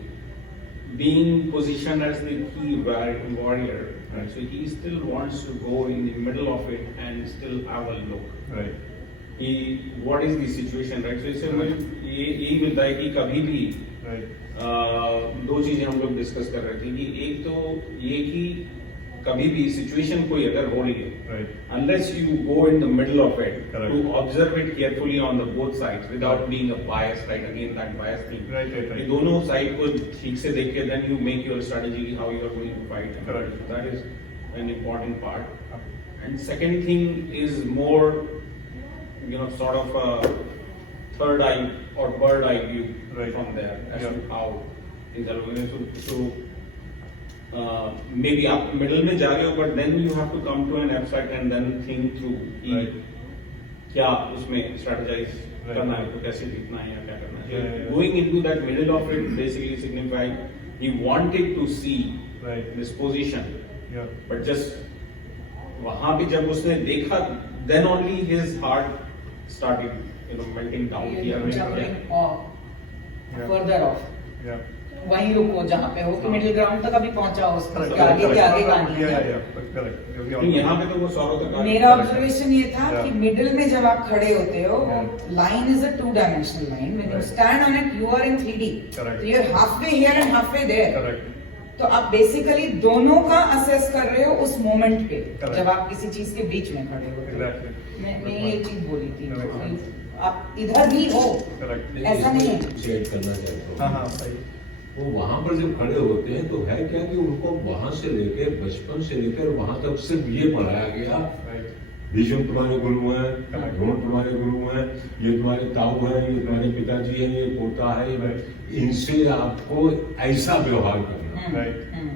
being positioned as the key warrior, right? So he still wants to go in the middle of it and still have a look. Right. What is the situation, right? So इससे मुझे यही मिलता है कि कभी भी right. 2 चीजें हम लोग डिस्कस कर रहे थे कि एक तो ये कि कभी भी सिचुएशन कोई अगर हो रही है, right. unless you go in the middle of it, Correct. to observe it carefully on the both sides without being a bias, right? Again, that bias thing. Right. कि दोनों साइड को ठीक से देख के then you make your strategy how you are going to fight. Correct. That is an important part. And second thing is more, sort of third eye or bird eye view Right. from there as Yeah. to how things are going. So maybe आप middle में जा रहे हो, but then you have to come to an abstract and then think through कि Right. क्या उसमें strategize Right. करना है, तो कैसे लिखना है या क्या करना है. Yeah, yeah. Going into that middle of it basically signified he wanted to see Right. this position, Yeah. but just वहां पे जब उसने देखा, then only his heart started, melting down. कि अरे क्या- jumping of Yeah. Further of Yeah. वहीं रुको जहाँ पे हो कि मिडिल ग्राउंड तक अभी पहुंचा हो उसका Correct, उसके आगे correct, के आगे correct. कहानी Yeah, है. yeah, yeah. Correct. You'll be नहीं, on- यहाँ पे तो वो सौरव तक आ गया। मेरा ऑब्जर्वेशन ये था Yeah. कि मिडिल में जब आप खड़े होते हो Yeah. Line is a 2-dimensional line when you Right. Stand on it you are in 3D Correct. so you're halfway here and halfway there. Correct. तो आप बेसिकली दोनों का असेस कर रहे हो उस मोमेंट पे Correct. जब आप किसी चीज के बीच में खड़े होते हो. Exactly. मैं ये चीज बोली थी Correct. आप इधर भी हो Correct. ऐसा नहीं है. शेयर करना चाहता हाँ हूँ हाँ सही. वो वहां पर जब खड़े होते हैं तो है क्या कि उनको वहां से लेकर बचपन से लेकर वहां तक सिर्फ ये पढ़ाया गया Right. भीष्म तुम्हारे गुरु हैं, Correct. द्रोण तुम्हारे गुरु हैं, ये तुम्हारे ताऊ हैं, ये तुम्हारे पिताजी हैं, ये पोता है, Right. इनसे आपको ऐसा व्यवहार करना. हम्म.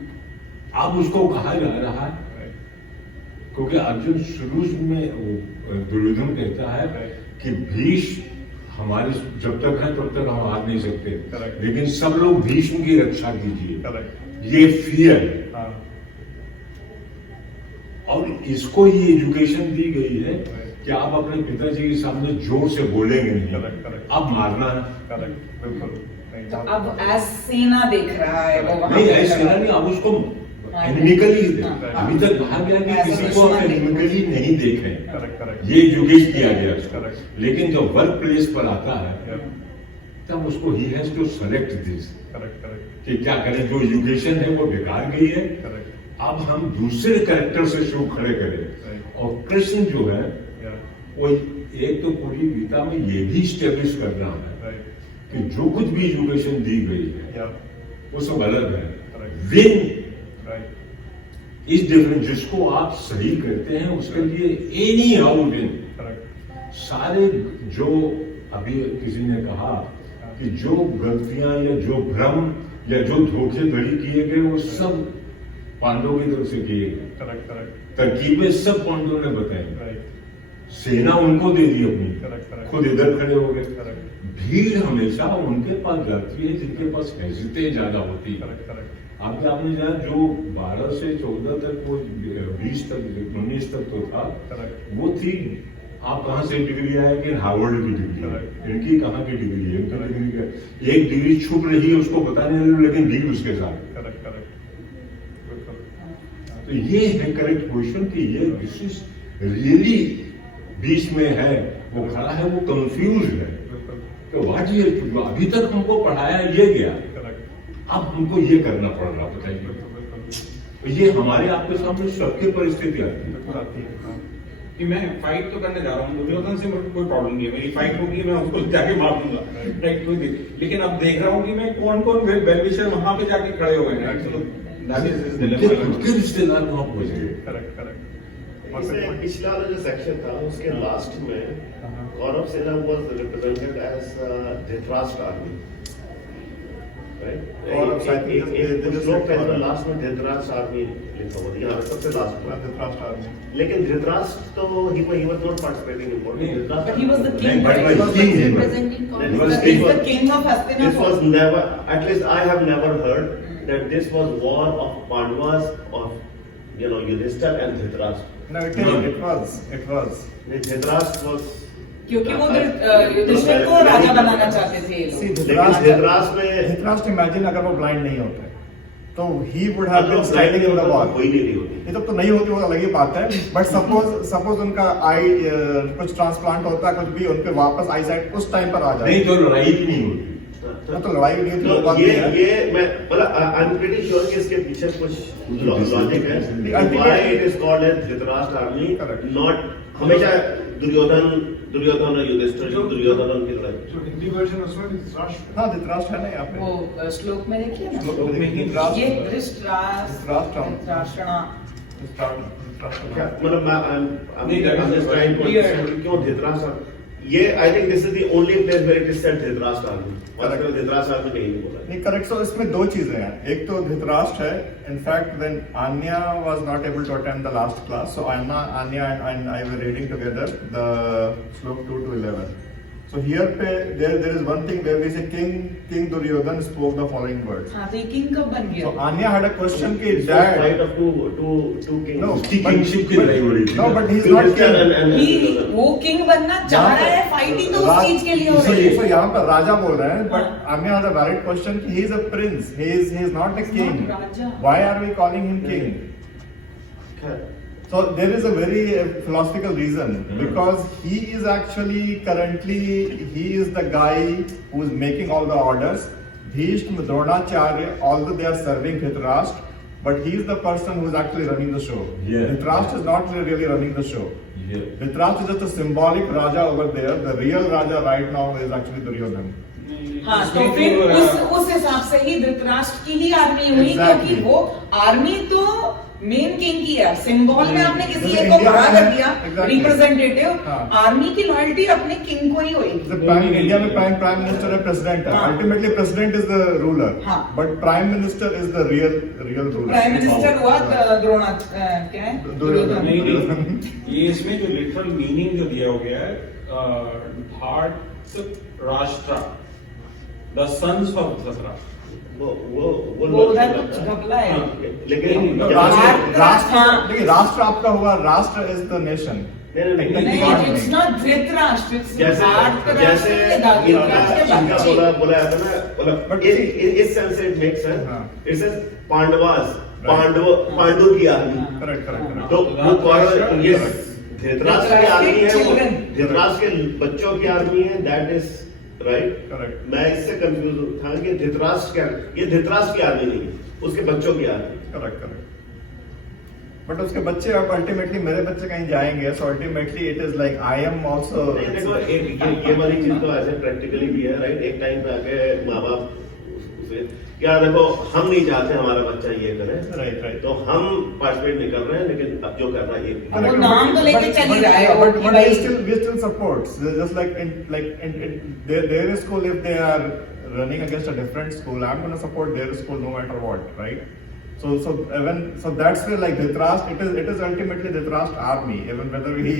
अब उसको कहा जा रहा है Right. क्योंकि अर्जुन शुरू में वो दुर्योधन कहता है Right. कि भीष्म हमारे जब तक है तब तक हम हार नहीं सकते, Correct. लेकिन सब लोग भीष्म की रक्षा कीजिए. Correct. ये फियर है. हाँ. और इसको ये एजुकेशन दी गई है Right. कि आप अपने पिताजी के सामने जोर से बोलेंगे नहीं, Correct, correct. अब मारना है. Correct. बिल्कुल. नहीं, तो बहुत- अब एज सेना देख रहा है वो वहां नहीं पे ऐसे खड़ा है. नहीं, अब उसको हाँ. एनिमिकली हाँ. अभी तक कहा गया कि As a किसी को आप दुश्मन देखो. एनिमिकली नहीं देखें, Correct. Correct. ये एजुकेट किया गया उसको. Correct. लेकिन जब वर्क प्लेस पर आता है Yeah. तब उसको ही has to select this Correct. Correct. कि क्या करें. जो एजुकेशन है वो बेकार गई है. Correct. अब हम दूसरे कैरेक्टर से शुरू खड़े करें. Right. और कृष्ण जो है Yeah. वो एक तो पूरी गीता में ये भी स्टेब्लिश कर रहा है Right. कि जो कुछ भी एजुकेशन दी गई है Yeah. वो सब अलग है. Correct. Win Right. इस डिफरेंस जिसको आप सही करते हैं उसके लिए एनी हाउ विन. Correct. सारे जो अभी किसी ने कहा कि जो गलतियां या जो भ्रम या जो धोखेधड़ी किए गए वो सब पांडवों की तरफ से किए गए. Correct. Correct. तरकीबें सब पांडवों ने बताई. Right. सेना उनको दे दी अपनी, Correct. Correct. खुद इधर खड़े हो गए. Correct. भीड़ हमेशा उनके पास जाती है जिनके पास हैसियतें ज्यादा होती है. Correct. Correct. आपने आपने जाना जो 12 से 14 तक वो 20 तक 19 तक तो था, Correct. वो थी आप कहाँ से डिग्री आए कि हार्वर्ड की डिग्री है. Correct. इनकी कहाँ की डिग्री है. इनकी Correct. डिग्री का एक डिग्री छुप रही है उसको बताने वाले, लेकिन डील उसके साथ. Correct. Correct. बिल्कुल. तो ये है करेक्ट क्वेश्चन कि ये दिस इज रियली बीच में है, वो खड़ा है, वो कंफ्यूज है. बिल्कुल. तो व्हाट ये अभी तक हमको पढ़ाया ये गया, Correct. अब हमको ये करना पड़ रहा. बताइए. बिल्कुल. बिल्कुल. तो ये हमारे आपके सामने सबके परिस्थिति आती है. बिल्कुल आती है. हाँ. कि मैं फाइट तो करने जा रहा हूँ, दुर्योधन से मुझे कोई प्रॉब्लम नहीं है. मेरी फाइट होगी, मैं उसको जाके मार दूंगा. राइट. कोई दिक्कत. लेकिन अब देख रहा हूँ कि मैं कौन कौन वेल विशर वहां पे जाके खड़े हुए हैं. So that is his उनके dilemma. खुद के रिश्तेदार वहां पहुंच गए. Correct. Correct. इसमें पिछला वाला जो सेक्शन था उसके लास्ट में Kaurava sena was represented as Dhritarashtra army. Kauravs, I think they just shloka said में Kauravs. लास्ट में धृतराष्ट्र आर्मी लिखा हुआ था यहाँ सबसे लास्ट में. Dhritarashtra army. लेकिन धृतराष्ट्र तो he was not participating in politics. But he was the king. But He was king, he was. representing He Congress. was He's the king. king of This was Hastinapur. never, at least I have never heard that this was war of Pandavas, of Yudhishthir and Dhritarashtra. No, it was. It was. Dhritarashtra was. क्योंकि वो युधिष्ठिर को राजा बनाना चाहते थे ये See, लोग. लेकिन धृतराष्ट्र में Dhritarashtra, imagine अगर वो blind नहीं होते, तो he would have been standing in the war. कोई नहीं होती. ये तो नहीं होती, वो अलग ही बात है. बट सपोज उनका आई कुछ ट्रांसप्लांट होता है, कुछ भी उनके वापस आई साइट उस टाइम पर आ जाए. नहीं तो लड़ाई भी नहीं होती. तो लड़ाई नहीं होती, No, वो बात नहीं है. ये मैं मतलब आई एम प्रीटी श्योर कि इसके पीछे कुछ लॉजिक है. ultimate- Why it is called as Dhritarashtra army, Correct. not हमेशा दुर्योधन और युधिष्ठिर, दुर्योधन की लड़ाई. So Hindi version also is Rashtra. हाँ, धृतराष्ट्र है ना यहाँ पे. वो श्लोक में देखिए ना, श्लोक में देखिए, ये धृतराष्ट्र. धृतराष्ट्र धृतराष्ट्रणा. धृतराष्ट्र. मतलब मैं I'm just trying to Weird. understand क्यों धृतराष्ट्र. ये I think this is the only place where it is said Dhritarashtra army, और धृतराष्ट्र आर्मी कहीं नहीं बोला। नहीं, करेक्ट। सो इसमें दो चीजें हैं, एक तो धृतराष्ट्र है। In fact when Anya was not able to attend the last class, so Anya and I were reading together the shloka 2 to 11. So here पे there is one thing where we say King Duryodhan spoke the following words. हाँ, तो ये king कब बन So गया? Anya had a question कि It's a fight dad, of two kings. No, उसकी kingship की लड़ाई हो रही थी no, ना। but he's not Christian king. and ही वो किंग बनना चाह रहा है, फाइटिंग तो उस चीज के लिए हो रही है। So यहाँ पर राजा बोल रहे हैं, but हाँ। Anya has a valid question कि he is a prince, he is not a He's king. not Raja. Why are we calling him king? So there is a very philosophical reason, because he is actually currently he is the guy who is making all the orders. Bhishma, Dronacharya, although they are serving Dhritarashtra, but he is the person who is actually running the show. Yeah. Dhritarashtra is not really running the show. ये Dhritarashtra is just a symbolic Raja over there. The real Raja right now is actually Duryodhan. हाँ, तो फिर उस हिसाब से ही धृतराष्ट्र की ही army हुई, Exactly. क्योंकि वो आर्मी तो मेन किंग की है। सिंबल में आपने किसी जैसे एक को इंडिया खड़ा में कर है, दिया, exactly. रिप्रेजेंटेटिव। हाँ। आर्मी की लॉयल्टी अपने किंग को ही होगी। The prime India में prime minister है, president है. हाँ. Ultimately president is the ruler. हाँ. But prime minister is the real ruler. Prime minister हुआ द्रोणा, क्या है? दुर्योधन। नहीं नहीं, ये इसमें जो लिटरल मीनिंग जो दिया हो गया है, धार्त राष्ट्र, द सन्स ऑफ धृतराष्ट्र। वो उधर कुछ घपला है। लेकिन No, राष्ट्र- राष्ट्र देखिए, राष्ट्र आपका हुआ, राष्ट्र is the nation. नहीं, इट्स नॉट धृतराष्ट्र, इट्स जैसे धार्तराष्ट्र के धृतराष्ट्र के इनका बच्चे। बोला जाता है ना, But मतलब इस सेंस से इट मेक्स सेंस। हाँ. इट सेज पांडु की आर्मी। Correct, correct. तो वो कौन, ये धृतराष्ट्र की आर्मी है, वो Children. धृतराष्ट्र के बच्चों की आर्मी है, दैट इज राइट। Correct. मैं इससे कंफ्यूज था कि धृतराष्ट्र क्या, ये धृतराष्ट्र की आर्मी नहीं है, उसके बच्चों की आर्मी। Correct, correct. But उसके बच्चे अब ultimately मेरे बच्चे कहीं जाएंगे, so ultimately it is like I am also. नहीं, देखो ये वाली चीज तो ऐसे प्रैक्टिकली भी है, राइट। एक टाइम पे आके माँ बाप उसे क्या, देखो हम नहीं चाहते हमारा बच्चा ये करे, Right, right. तो हम पार्टिसिपेट नहीं कर रहे हैं, लेकिन अब जो कर रहा है ये अब वो नाम तो लेके चल ही रहा है, But कि भाई- we still support. Just like in their school, if they are running against a different school, I'm going to support their school no matter what, right? So that's where like Dhritarashtra, it is ultimately Dhritarashtra army, even whether we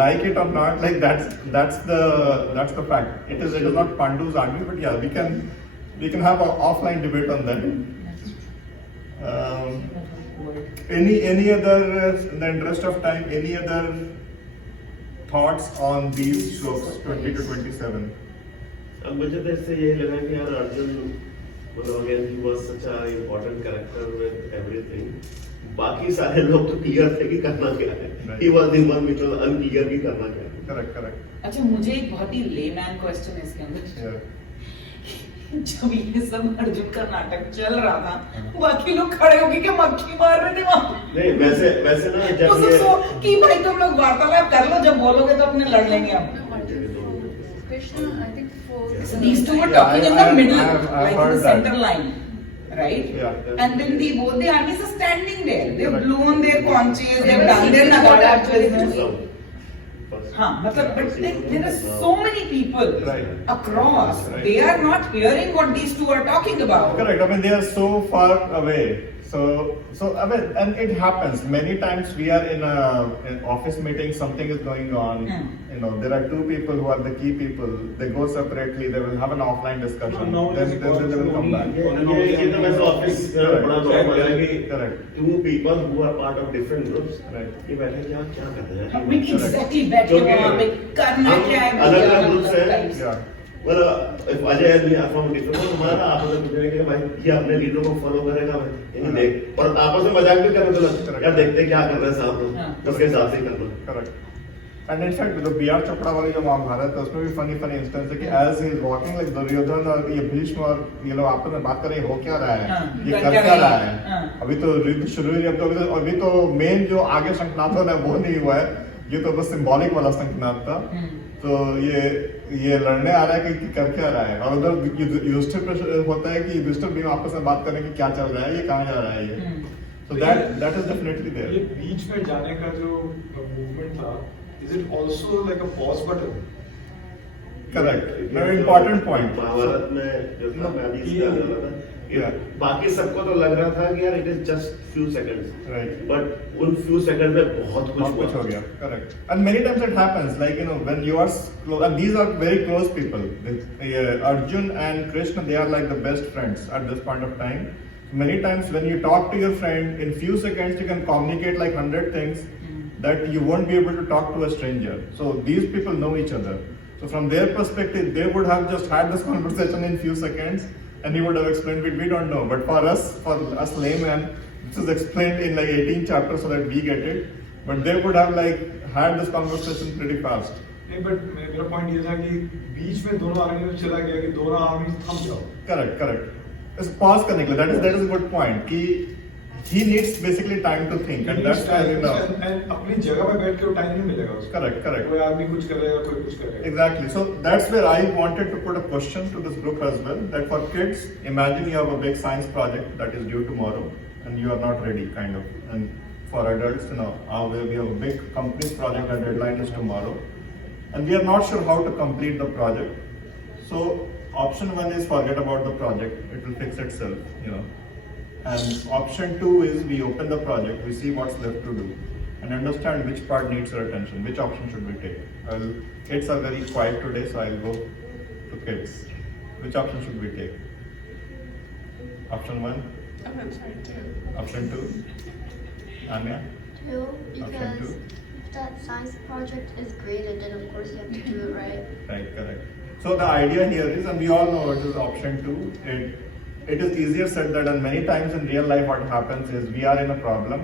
like it or not, like that's the fact. It is not Pandu's army, but yeah, we can have an offline debate on that. Any other, in the interest of time, any other thoughts on these shlokas 20 to 27? अब मुझे तो इससे यही लगा कि यार अर्जुन, मतलब again he was such a important character with everything. बाकी सारे लोग तो क्लियर थे कि करना क्या है, he was the one which was unclear कि करना क्या है। Correct. अच्छा, मुझे एक बहुत ही लेमैन क्वेश्चन है इसके अंदर। Yeah. जब ये सब अर्जुन का नाटक चल रहा था, बाकी लोग खड़े होके क्या मक्खी मार रहे थे वहां? नहीं, वैसे ना जब वो ये सब कि भाई तुम लोग वार्तालाप कर लो, जब बोलोगे तो अपने लड़ लेंगे हम। Krishna, I think for So these two were Yeah, talking in the middle, I've like in heard the that. center line, right? Yeah. And then both the armies are standing there. They've Correct. blown their conches, they've done their Nagarat business. हाँ, मतलब but there are so many people Right. across. Right. They are not hearing what these two are talking about. Correct. I mean, they are so far away. So I mean, and it happens many times. We are in an office meeting, something is going on. You know, there are two people who are the key people. They go separately. They will have an offline discussion. No, Then they will come back. ये तो वैसे office बड़ा normal है कि Correct. two people who are part of different groups, Right. ये बैठे क्या कर रहे हैं? हमें exactly बैठे क्योंकि वहाँ पे करना हम क्या है? अलग-अलग भैया, groups हैं। अलग-अलग Yeah. Well, if Ajay and me are from different groups, हमारा आपस में पूछेंगे कि भाई ये अपने लीडर को फॉलो करेगा भाई, ये नहीं देख, और आपस में मजाक भी करने तो यार देखते हैं क्या कर रहे हैं साहब लोग, हाँ। उसके हिसाब से ही करना। Correct. And in fact, the B.R. Chopra वाली जो महाभारत है, उसमें भी funny इंस्टेंस है कि as he is walking like Duryodhan और ये भीष्म और ये लोग आपस में बात कर रहे हैं, हो क्या रहा है, हाँ, ये कर कर क्या क्या रहे रहा हैं, है। हाँ। अभी तो युद्ध शुरू ही नहीं, अभी तो मेन जो आगे शंखनाद है वो नहीं हुआ है, ये तो बस सिंबॉलिक वाला शंखनाद था। तो ये लड़ने आ रहा है कि कर क्या रहा है, और उधर युधिष्ठिर होता है कि युधिष्ठिर भी आपस में बात करें कि क्या चल रहा है, ये कहाँ जा रहा है ये। So that is definitely ये there. बीच में जाने का जो मूवमेंट था, is it also like a pause button? Correct. Very important point. Mahabharat में जो था मैं अभी इसका बोल रहा था Yeah. बाकी सबको तो लग रहा था कि यार it is just few seconds, Right. But उन फ्यू सेकंड में बहुत Not कुछ much हो हुआ. गया. Correct. And many times it happens, like when you are close, and these are very close people. Arjun and Krishna, they are like the best friends at this point of time. Many times when you talk to your friend, in few seconds you can communicate like 100 things that you won't be able to talk to a stranger. So these people know each other. So from their perspective, they would have just had this conversation in few seconds, and he would have explained it. We don't know, but for us laymen, this is explained in like 18 chapters so that we get it. But they would have like had this conversation pretty fast. नहीं but मेरा point ये था कि बीच में दोनों army में चला गया कि दोनों आर्मी थम जाओ. Correct. इस pause करने के लिए, that is a good point कि he needs basically time to think, and that's why you know. And अपनी जगह पे बैठ के वो टाइम नहीं मिलेगा उसको. Correct. कोई आदमी कुछ करेगा, कोई कुछ करेगा. Exactly. So that's where I wanted to put a question to this group as well. That for kids, imagine you have a big science project that is due tomorrow, and you are not ready, kind of. And for adults, we have a big company's project, and deadline is tomorrow, and we are not sure how to complete the project. So option one is forget about the project; it will fix itself, And option two is we open the project, we see what's left to do, and understand which part needs our attention. Which option should we take? Well, kids are very quiet today, so I'll go to kids. Which option should we take? Option one? I'm sorry, too. Option two? Anya? Two, Option two? because if that science project is graded, then of course you have to do it right. Right, correct. So the idea here is, and we all know it is option two, it is easier said than done. Many times in real life what happens is we are in a problem.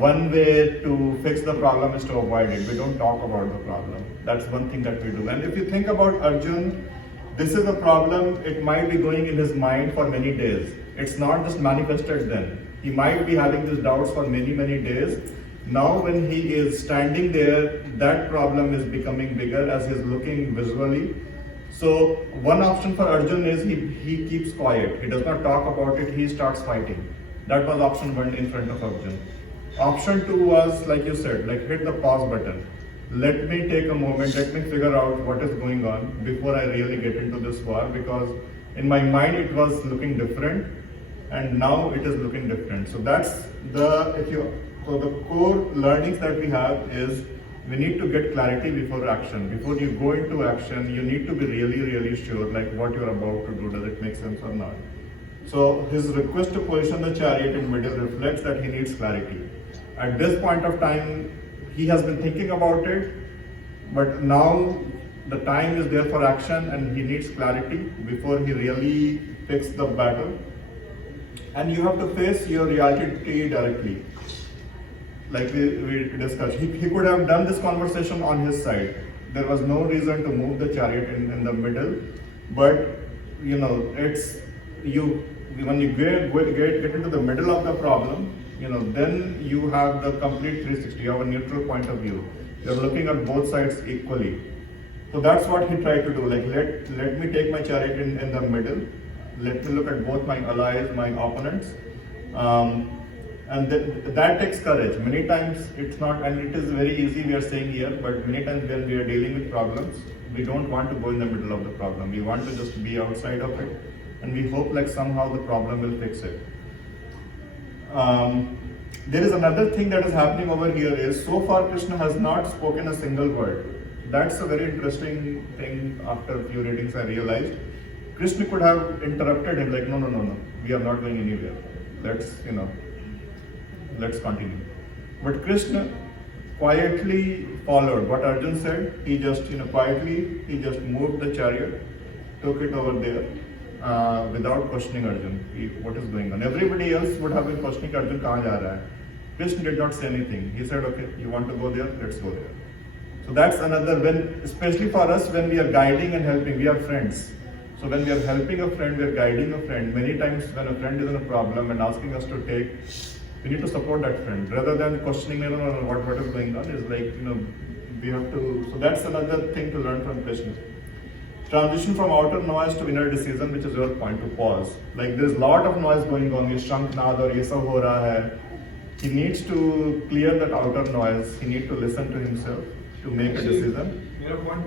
One way to fix the problem is to avoid it. We don't talk about the problem. That's one thing that we do. And if you think about Arjun, this is a problem, it might be going in his mind for many days. It's not just manifested then. He might be having these doubts for many, many days. Now when he is standing there, that problem is becoming bigger as he's looking visually. So one option for Arjun is he keeps quiet. He does not talk about it, he starts fighting. That was option one in front of Arjun. Option two was, like you said, like hit the pause button. Let me take a moment, let me figure out what is going on before I really get into this war, because in my mind it was looking different and now it is looking different. So that's the core learnings that we have is we need to get clarity before action. Before you go into action, you need to be really, really sure like what you're about to do, does it make sense or not? So his request to position the chariot in middle reflects that he needs clarity. At this point of time, he has been thinking about it, but now the time is there for action and he needs clarity before he really picks the battle. And you have to face your reality directly. Like we discussed, he could have done this conversation on his side. There was no reason to move the chariot in the middle, but it's when you get into the middle of the problem, then you have the complete 360. You have a neutral point of view. You're looking at both sides equally. So that's what he tried to do. Like let me take my chariot in the middle. Let me look at both my allies, my opponents. And that takes courage. Many times it's not, and it is very easy we are saying here, but many times when we are dealing with problems, we don't want to go in the middle of the problem. We want to just be outside of it, and we hope like somehow the problem will fix it. There is another thing that is happening over here is, so far Krishna has not spoken a single word. That's a very interesting thing. After a few readings I realized, Krishna could have interrupted him like, no, we are not going anywhere. Let's continue. But Krishna quietly followed what Arjun said. He just, quietly, he just moved the chariot, took it over there without questioning Arjun. What is going on? Everybody else would have been questioning Arjun, kahan ja raha hai? Krishna did not say anything. He said, okay, you want to go there? Let's go there. So that's another, especially for us, when we are guiding and helping, we are friends. So when we are helping a friend, we are guiding a friend. Many times when a friend is in a problem and asking us to take, we need to support that friend rather than questioning what is going on. Is like, we have to. So that's another thing to learn from Krishna. Transition from outer noise to inner decision, which is your point, to pause. Like there's a lot of noise going on. Ye shanknaad aur ye sab ho raha hai. He needs to clear that outer noise. He needs to listen to himself to make a decision. मेरा point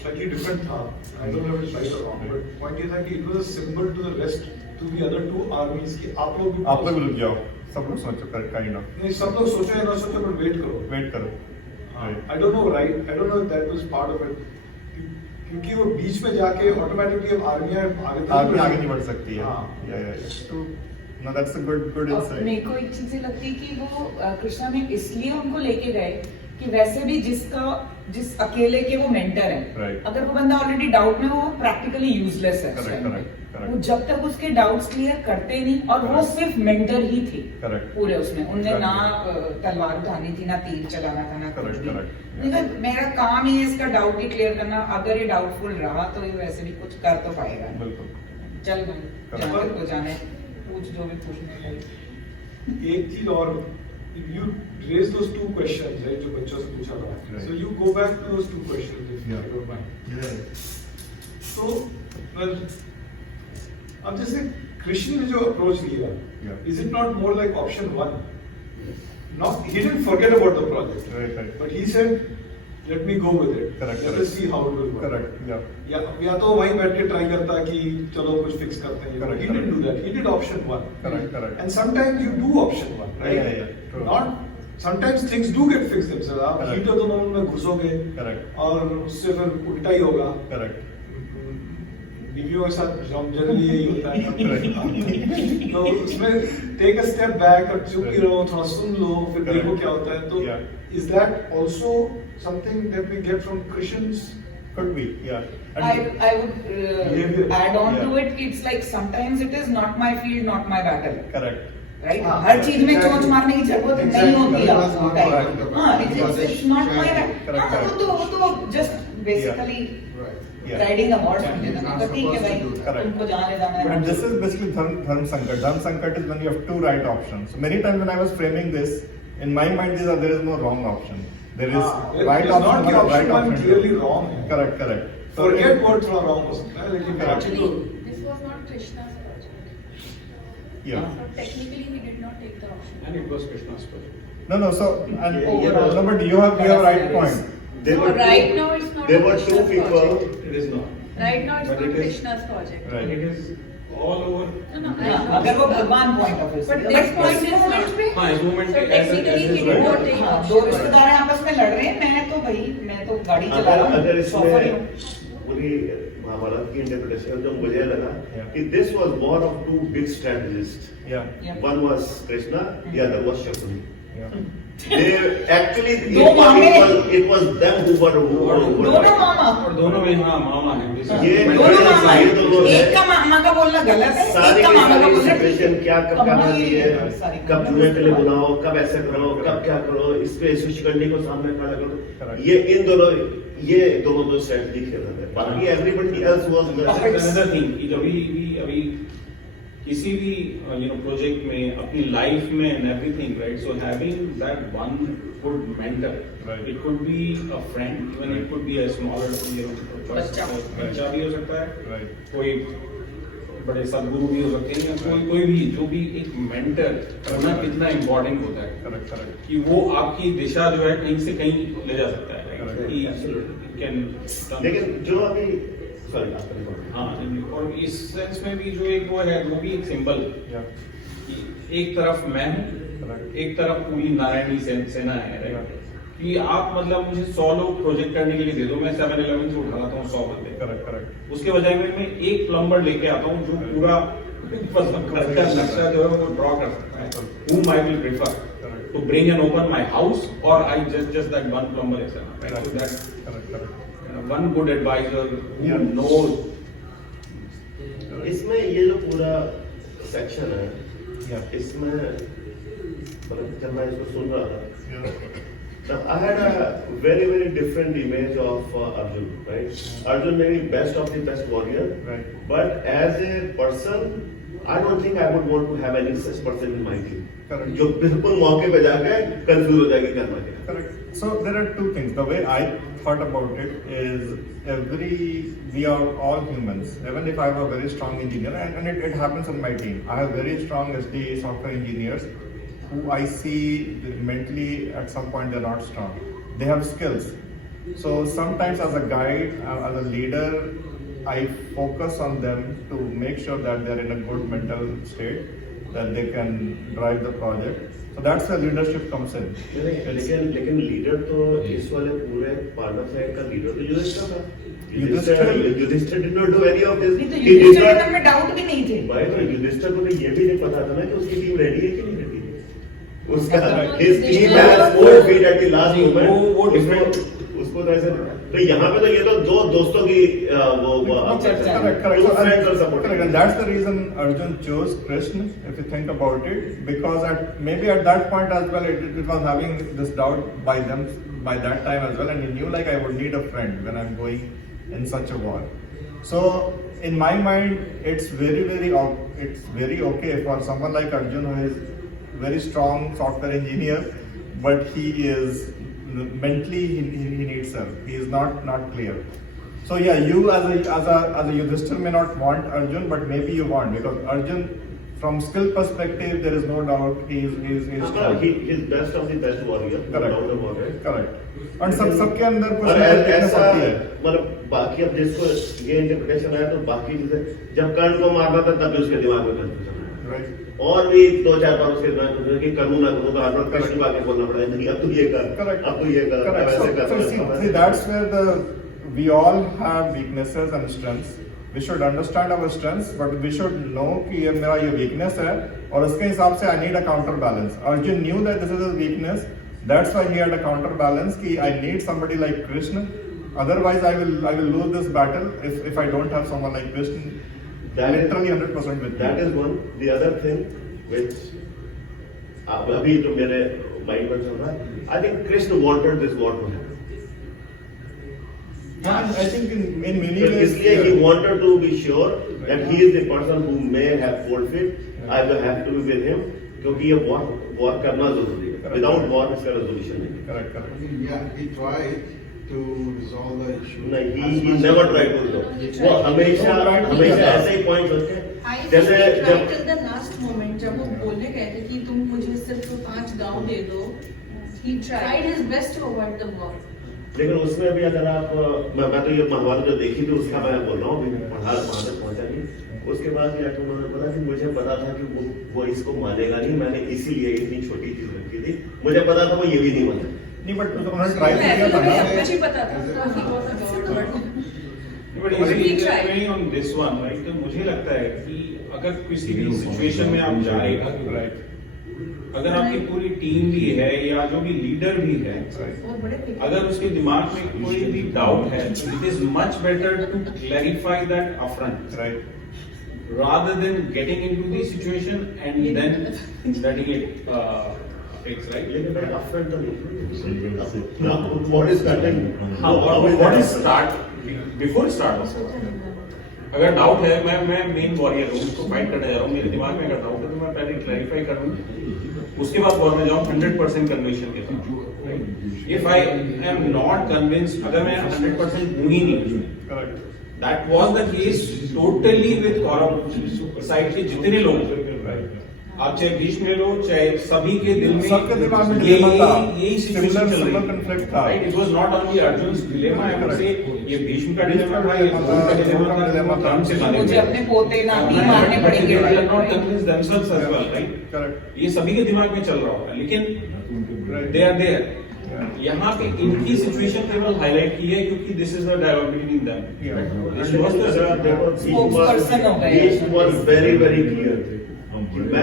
slightly different था. I don't know if it's right or wrong, but point ये था कि it was a symbol to the rest, to the other two armies कि आप लोग भी आप लोग रुक जाओ, सब लोग सोचो काइंड ऑफ नहीं, सब लोग सोचो या ना सोचो, but wait करो. वेट करो. I don't know, right? I don't know if that was part of it. क्योंकि वो बीच में जाके ऑटोमेटिकली अब आर्मियां आगे नहीं बढ़ सकती है. हाँ. तो no, that's a good और insight. मेरे को एक चीज लगती है कि वो कृष्णा में इसलिए उनको लेके गए कि वैसे भी जिस अकेले के वो मेंटर हैं, Right. अगर वो बंदा ऑलरेडी डाउट में हो, वो प्रैक्टिकली यूजलेस है. Correct. वो जब तक उसके डाउट्स क्लियर करते नहीं, और वो Correct. सिर्फ मेंटर ही थी Correct. पूरे उसमें. उनने Exactly. ना तलवार उठानी थी, ना तीर चलाना था, ना कुछ Correct, भी. correct. मैंने कहा, मेरा काम ही है इसका डाउट ही क्लियर करना. अगर ये डाउटफुल रहा तो ये वैसे भी कुछ कर तो पाएगा. बिल्कुल. चल भाई, Correct. जहाँ तक को जाने, पूछ जो भी पूछने का. एक चीज और, you raised those two questions, right, जो बच्चों से पूछा था. Right. So you go back to those two questions if you Yeah. don't mind. Yeah. So, well, अब जैसे कृष्ण ने जो अप्रोच लिया, Yeah. is it not more like option one? Not, he didn't forget about the project, Right. but he said, let me go with it. Correct, Let correct. us see how it will work. Correct. Yeah. या तो वहीं बैठ के try करता कि चलो कुछ fix करते हैं. Correct, He didn't correct. do that. He did option one. Correct. And sometimes you do option one, right? Yeah. True. Not, sometimes things do get fixed themselves. आप Correct. हीटर दोनों में घुसोगे Correct. और उससे फिर उल्टा ही होगा. Correct. बीवियों के साथ जनरली यही होता है. तो उसमें टेक अ स्टेप बैक और चुप ही रहो, थोड़ा सुन लो, फिर Correct. देखो क्या होता है. तो Yeah. is that also something that we get from Christians? Could be. Yeah. I would add on to Yeah. it. It's like sometimes it is not my field, not my battle. Correct. Right? हाँ, हर चीज में exactly. चोंच मारने की जरूरत नहीं Exactly. होती है That's आपको. not Right? part of the हाँ, battle. it's not my battle. Correct, हाँ, वो तो just basically Yeah. riding a horse समझे ना. तो ठीक है भाई, Correct. तुमको जाने जाना है. And this is basically dharm sankat. Dharm sankat is when you have two right options. So many times when I was framing this, in my mind there is no wrong option. There is right It's option, not कि and option right one option. clearly wrong है. Correct. So Forget what थोड़ा wrong हो सकता है, लेकिन बाकी तो Actually, this was not Krishna's project. yeah. So technically, he did not take the option. And it was Krishna's project. No. So and Yeah. no, but you have right point. There So were right two, now it's not there a were two Krishna's people. project. It is not. Right now it's But not it is- Krishna's project. Right. It is all over. No, I हाँ, know. अगर वो भगवान point of view से. But this point is not. हाँ, इस moment So पे ऐसे- technically ऐसे he did right. not take हाँ, option. दो रिश्तेदार आपस में लड़ रहे हैं. मैं तो गाड़ी चला रहा हूँ. अगर सफर ही हूँ. इसमें पूरी महाभारत की इंटरप्रिटेशन जो मुझे लगा Yeah. कि this was born of two big strategists. Yeah. Yeah. One was Krishna, the other was Shakuni. Yeah. They actually दो मामे। it was them who were दोनों मामा. और दोनों में हाँ मामा है. This is- ये मैं- दोनों ये मामा ये है. तो लोग एक हैं। का मामा का बोलना गलत है, सारी एक का की मामा का सारी बोलना सिचुएशन क्या कब अब करना भाई, चाहिए, सारी कब खबर- धुएं के लिए बुलाओ, कब ऐसे करो, कब क्या करो, इस पे शिकंडी को सामने खड़ा करो. Correct. ये दोनों दो स्ट्रेटजी खेल रहे थे. बाकी everybody else was That's another thing कि जब भी अभी किसी भी प्रोजेक्ट में अपनी लाइफ में and everything right so having that one good mentor Right. It could be a friend even it could be a smaller बच्चा। बच्चा भी हो सकता है Right. कोई बड़े सदगुरु भी हो सकते हैं या कोई भी जो भी एक मेंटर होना कितना इम्पोर्टेंट होता है Correct. कि वो आपकी दिशा जो है कहीं से कहीं ले जा सकता है Correct. कि कैन लेकिन जो अभी सॉरी आप करें। हाँ और इस सेंस में भी जो एक वो है वो भी एक सिंबल Yeah. एक तरफ मैं हूँ Correct. एक तरफ पूरी नारायणी सेना है right? कि आप मतलब मुझे 100 लोग प्रोजेक्ट करने के लिए दे दो मैं 7-11 से उठा लाता हूँ 100 बंदे Correct. उसके बजाय में मैं एक प्लम्बर लेके आता हूँ जो पूरा घर का नक्शा जो है वो ड्रॉ कर सकता है whom I will prefer to bring and open my house or I just that one plumber is enough right? So that Correct. one good advisor who Yeah. knows इसमें ये जो पूरा सेक्शन है Yeah. इसमें मतलब जब मैं इसको सुन रहा था Yeah. Now, I had a very, very different image of Arjun, right? Arjun may be best of the best warrior, Right. but as a person, I don't think I would want to have any such person in my team. Correct. जो बिल्कुल मौके पे जाके confuse हो जाएगी करना क्या. Correct. So there are two things. The way I thought about it is we are all humans. Even if I have a very strong engineer, and it happens on my team. I have very strong SD software engineers who I see mentally at some point they're not strong. They have skills, So sometimes as a guide, as a leader, I focus on them to make sure that they're in a good mental state, that they can drive the project. So that's where leadership comes in. लेकिन leader तो इस वाले पूरे Pandav side का leader तो युधिष्ठिर था. Yudhishthir- Yudhishthir did not do any of this. नहीं तो He did युधिष्ठिर के not- मन में डाउट भी नहीं थे. भाई तो युधिष्ठिर को तो ये भी नहीं पता था ना कि उसकी टीम रेडी है कि नहीं रेडी है. उसका Right. his team has cold feet at the last moment. वो different- उसको तो ऐसे तो यहाँ पे तो ये तो दो दोस्तों की वो चर्चा. Correct. Two friends are supporting. Correct. And that's the reason Arjun chose Krishna, if you think about it, because maybe at that point as well, it was having this doubt by that time as well, and he knew like I would need a friend when I'm going in such a war. So in my mind, it's very okay for someone like Arjun who is very strong software engineer, but he is mentally he needs help. He is not clear. So yeah, you as a Yudhishthir may not want Arjun, but maybe you want, because Arjun, from skill perspective, there is no doubt he is strong. He is best of the best warrior. No Correct. doubt about it. Correct. और सबके अंदर कुछ और ना कुछ ऐसा होती है. मतलब बाकी अब जिसको ये इंटरप्रिटेशन आया तो बाकी जैसे जब कर्ण को मारना था तब भी उसके दिमाग में कंफ्यूजन आया. Right. और भी 2-4 बार उसके दिमाग में कि करूँ ना करूँ तो हर बार कृष्ण को आगे बोलना पड़ा नहीं अब तू ये कर. Correct. अब तू ये कर. अब Correct. ऐसे So कर. see, that's where we all have weaknesses and strengths. We should understand our strengths, but we should know कि ये मेरा ये weakness है और उसके हिसाब से I need a counterbalance. Arjun knew that this is his weakness. That's why he had a counterbalance कि I need somebody like Krishna. Otherwise, I will lose this battle if I don't have someone like Krishna. That is- Literally 100% with That me. is one. The other thing which अभी तो मेरे mind में चल रहा है. I think Krishna wanted this war to happen. I think in many तो ways. इसलिए he wanted to be sure that he is the person who may have cold feet. I will have to be with him क्योंकि ये war करना जरूरी है. Without war इसका resolution नहीं है. Correct. Yeah, he tried to resolve the issue. नहीं, he never tried to resolve. वो हमेशा ऐसे ही पॉइंट होते हैं. I जैसे think he tried जब till the last moment जब वो बोलने गए थे कि तुम मुझे सिर्फ 5 गांव दे दो. He tried his best to avoid the war. लेकिन उसमें भी अगर आप मैं तो ये महाभारत जो देखी थी उसका मैं बोल रहा हूँ पढ़ा वहां तक पहुंचा नहीं. उसके बाद ये उन्होंने बोला कि मुझे पता था कि वो इसको मानेगा नहीं. मैंने इसीलिए इतनी छोटी चीज रखी थी. मुझे पता था वो ये भी नहीं मानेगा. नहीं बट उन्होंने ट्राई किया था मुझे ना. सब कुछ ही पता था. So he was about it. But He tried. easily on this one, right? तो मुझे लगता है कि अगर किसी भी सिचुएशन में आप जा रहे हैं, Right. अगर आपकी पूरी टीम भी है या जो भी लीडर भी है, बहुत बड़े थे. अगर उसके दिमाग में कोई भी डाउट है, it is much better to clarify that upfront Right. rather than getting into the situation and then letting it fix, right? लेकिन भाई अपफ्रंट तो नहीं. What is starting? हाँ, what is start before start also. अगर doubt है, मैं main warrior हूँ, उसको फाइट करने जा रहा हूँ, मेरे दिमाग में अगर डाउट है तो मैं पहले क्लैरिफाई कर लूँ, उसके बाद वॉर में जाऊँ 100% कन्विक्शन के साथ. If I am not convinced, अगर मैं 100% हूँ ही नहीं, Correct. That was the case totally with Kaurava side के जितने लोग, आप चाहे भीष्म ले लो, चाहे सभी के दिल में सबके दिमाग में यही dilemma था. यही सिचुएशन चल Similar रही conflict था. Right. It was not only Arjun's dilemma, I would say ये भीष्म का भीष्म डिलेमा का था, ये dilemma द्रोण का था, डिलेमा द्रोण का dilemma था. कर्ण से माने मुझे अपने पोते नाती मारने But पड़ेंगे. they are not convinced themselves as well, right? Correct. ये सभी के दिमाग में चल रहा होगा, लेकिन Right. They are there. यहाँ पे इनकी सिचुएशन केवल हाईलाइट की है क्योंकि this is the dialogue between them. Yeah. Spokesperson हो गए. He was very very clear. मैं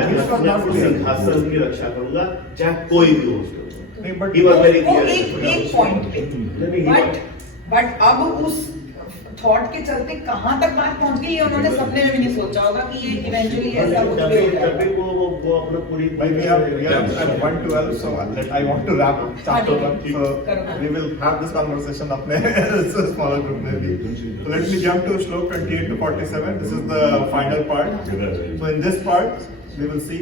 अपने सिंहासन की रक्षा करूंगा चाहे कोई भी हो उसके ऊपर. नहीं बट He was very वो clear. एक पॉइंट पे. नहीं, बट अब उस थॉट के चलते कहाँ तक बात पहुंच गई ये उन्होंने सपने में भी नहीं सोचा होगा कि ये इवेंचुअली ऐसा कुछ भी हो जाएगा. तभी वो अपना पूरी Like we are at 1:12, so I want to wrap up chapter 1. So we will have this conversation अपने smaller group में भी. So let me jump to Shlok 28 to 47. This is the final part. So in this part, we will see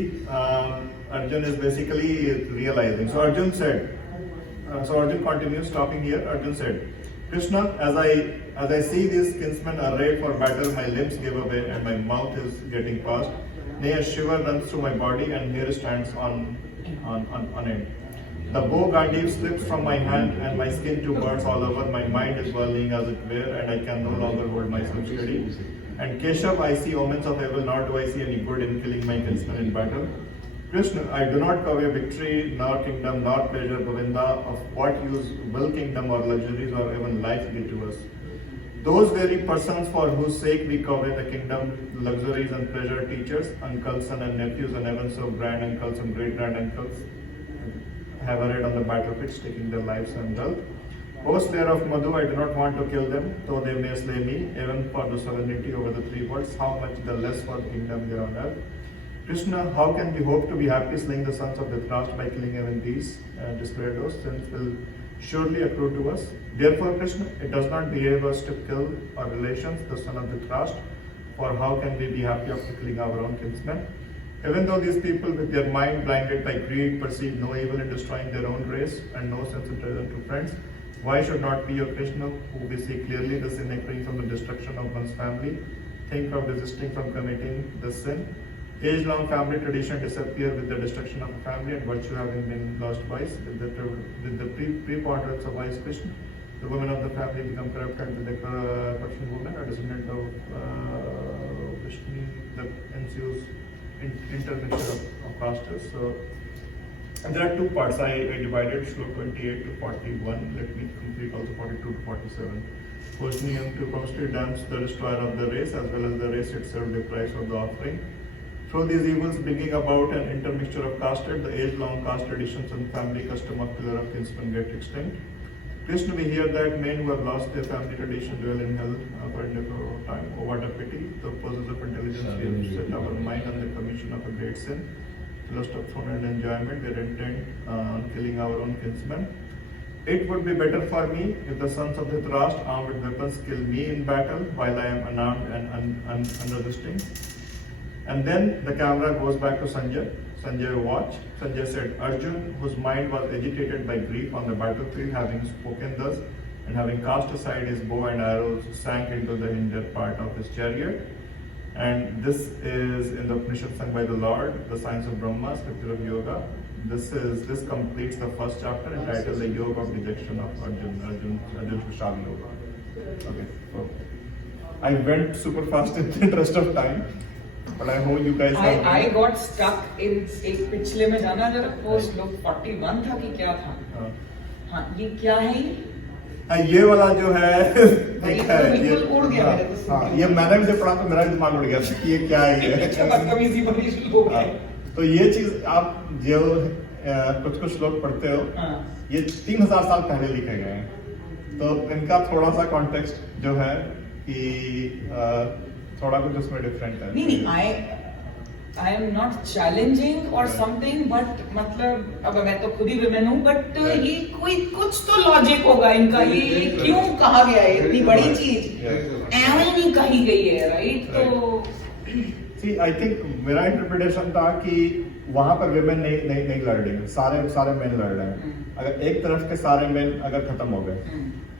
Arjun is basically realizing. So Arjun said, so Arjun continues, stopping here. Arjun said, Krishna, as I see these kinsmen arrayed for battle, my limbs give away and my mouth is getting parched. Nay, a shiver runs through my body and hair stands on end. The bow Gandhi slips from my hand and my skin to burns all over. My mind is whirling as it were, and I can no longer hold myself steady. And Keshav, I see omens of evil, nor do I see any good in killing my kinsman in battle. Krishna, I do not covet victory, nor kingdom, nor pleasure, Govinda. Of what use will kingdom or luxuries or even life be to us? Those very persons for whose sake we covet the kingdom, luxuries and pleasure, teachers, uncles, son and nephews, and even so grand uncles and great grand uncles, have arrayed on the battlefield, taking their lives and wealth. O slayer of Madhu, I do not want to kill them, though they may slay me, even for the sovereignty over the three worlds, how much the less for the kingdom there on earth. Krishna, how can we hope to be happy slaying the sons of Dhritarashtra by killing even these desperados? Sins will surely accrue to us. Therefore, Krishna, it does not behave us to kill our relations, the son of Dhritarashtra, for how can we be happy after killing our own kinsmen? Even though these people with their mind blinded by greed perceive no evil in destroying their own race and no sense in treasure to friends, why should not we, O Krishna, who we see clearly the sin accruing from the destruction of one's family, think of desisting from committing the sin? Age-long family tradition disappear with the destruction of a family, and virtue having been lost wise. With the preponderance of wise Krishna, the women of the family become corrupted with the corruption woman, a descendant of Vishnu, that ensues intermixture of castes. So, and there are two parts. I divided Shlok 28 to 41. Let me complete also 42 to 47. Posing to constantly damns the destroyer of the race, as well as the race itself deprives of the offering. Through these evils bringing about an intermixture of castes, the age-long caste traditions and family custom of pillar of kinsmen get extinct. Krishna, we hear that men who have lost their family tradition dwell in hell for indefinite time. Oh, what a pity! The purposes of intelligence, we have set our mind on the commission of a great sin. Lust of throne and enjoyment, we are intent on killing our own kinsmen. It would be better for me if the sons of Dhritarashtra armed with weapons kill me in battle while I am unarmed and unresisting. And then the camera goes back to Sanjay. Sanjay watched. Sanjay said, Arjun, whose mind was agitated by grief on the battlefield, having spoken thus, and having cast aside his bow and arrows, sank into the hinder part of his chariot. And this is in the Upanishad sung by the Lord, the science of Brahma, scripture of yoga. This completes the first chapter entitled The Yoga of Dejection of Arjun Vishal Yoga. Okay, so I went super fast in the interest of time. But I hope you guys have. I got stuck in एक पिछले में जाना जरा वो श्लोक 41 था कि क्या था? हाँ ये क्या है ये वाला जो है बिल्कुल उड़ गया मेरे को। हाँ ये मैंने भी जब पढ़ा तो मेरा भी दिमाग उड़ गया था कि ये क्या है ये। बदतमीजी वाली श्लोक है। तो ये चीज आप जो कुछ श्लोक पढ़ते हो ये 3000 साल पहले लिखे गए हैं। तो इनका थोड़ा सा कॉन्टेक्स्ट जो है कि थोड़ा कुछ उसमें डिफरेंट है। नहीं आई एम नॉट चैलेंजिंग और समथिंग बट मतलब अब मैं तो खुद ही विमेन हूँ बट ये कोई कुछ तो लॉजिक होगा इनका ये क्यों कहा गया है इतनी बड़ी चीज ऐसे नहीं कही गई है राइट तो सी आई थिंक मेरा इंटरप्रिटेशन था कि वहां पर विमेन नहीं लड़ रही सारे मेन लड़ रहे हैं। अगर एक तरफ के सारे मेन अगर खत्म हो गए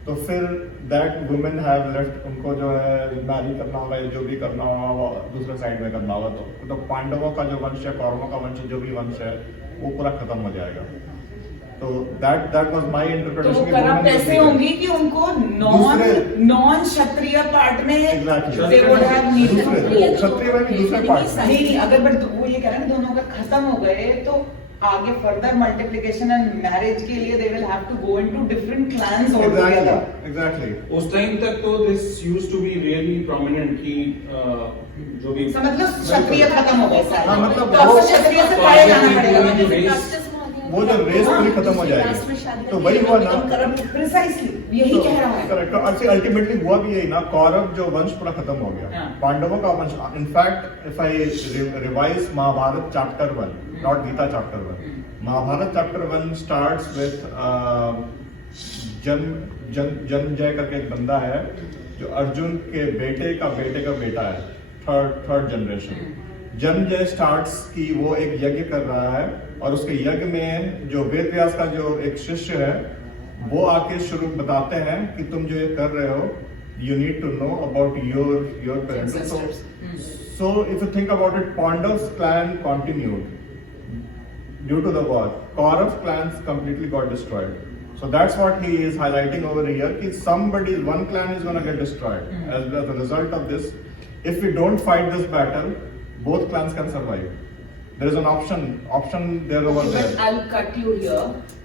तो फिर दैट वुमेन हैव लेफ्ट उनको जो है मैरी करना होगा या जो भी करना होगा वो दूसरे साइड में करना होगा तो पांडवों का जो वंश है कौरवों का वंश जो भी वंश है वो पूरा खत्म हो जाएगा। तो दैट वाज माय इंटरप्रिटेशन। तो करप्ट ऐसे होंगी कि उनको नॉन क्षत्रिय पार्ट में दे वुड हैव नीडेड क्षत्रिय में भी दूसरे पार्ट नहीं अगर बट वो ये कह रहे हैं दोनों अगर खत्म हो गए तो आगे फर्दर मल्टीप्लिकेशन एंड मैरिज के लिए they will have to go into different clans altogether. Exactly उस टाइम तक तो this used to be really prominent कि जो भी मतलब क्षत्रिय खत्म हो गए सारे। मतलब तो क्षत्रिय से परे जाना पड़ेगा वो जब रेस पूरी खत्म हो जाएगी तो वही हुआ ना प्रिसाइसली यही कह रहा है। करेक्ट अल्टीमेटली हुआ भी यही ना कौरव जो वंश पूरा खत्म हो गया पांडवों का वंश। In fact if I revise Mahabharata chapter 1 not Gita chapter 1 Mahabharata chapter 1 starts with Janamejaya करके एक बंदा है जो अर्जुन के बेटे का बेटा है थर्ड जनरेशन। जन्मजय स्टार्ट्स की वो एक यज्ञ कर रहा है और उसके यज्ञ में जो वेद व्यास का जो एक शिष्य है वो आके शुरू बताते हैं कि तुम जो ये कर रहे हो you need to know about your parents. So if you think about it, Pandav's clan continued. due to the war, Kaurav clans completely got destroyed. So that's what he is highlighting over here. One clan is going to get destroyed as a result of this. If we don't fight this battle, both clans can survive. There is an option there over But there. I'll cut you here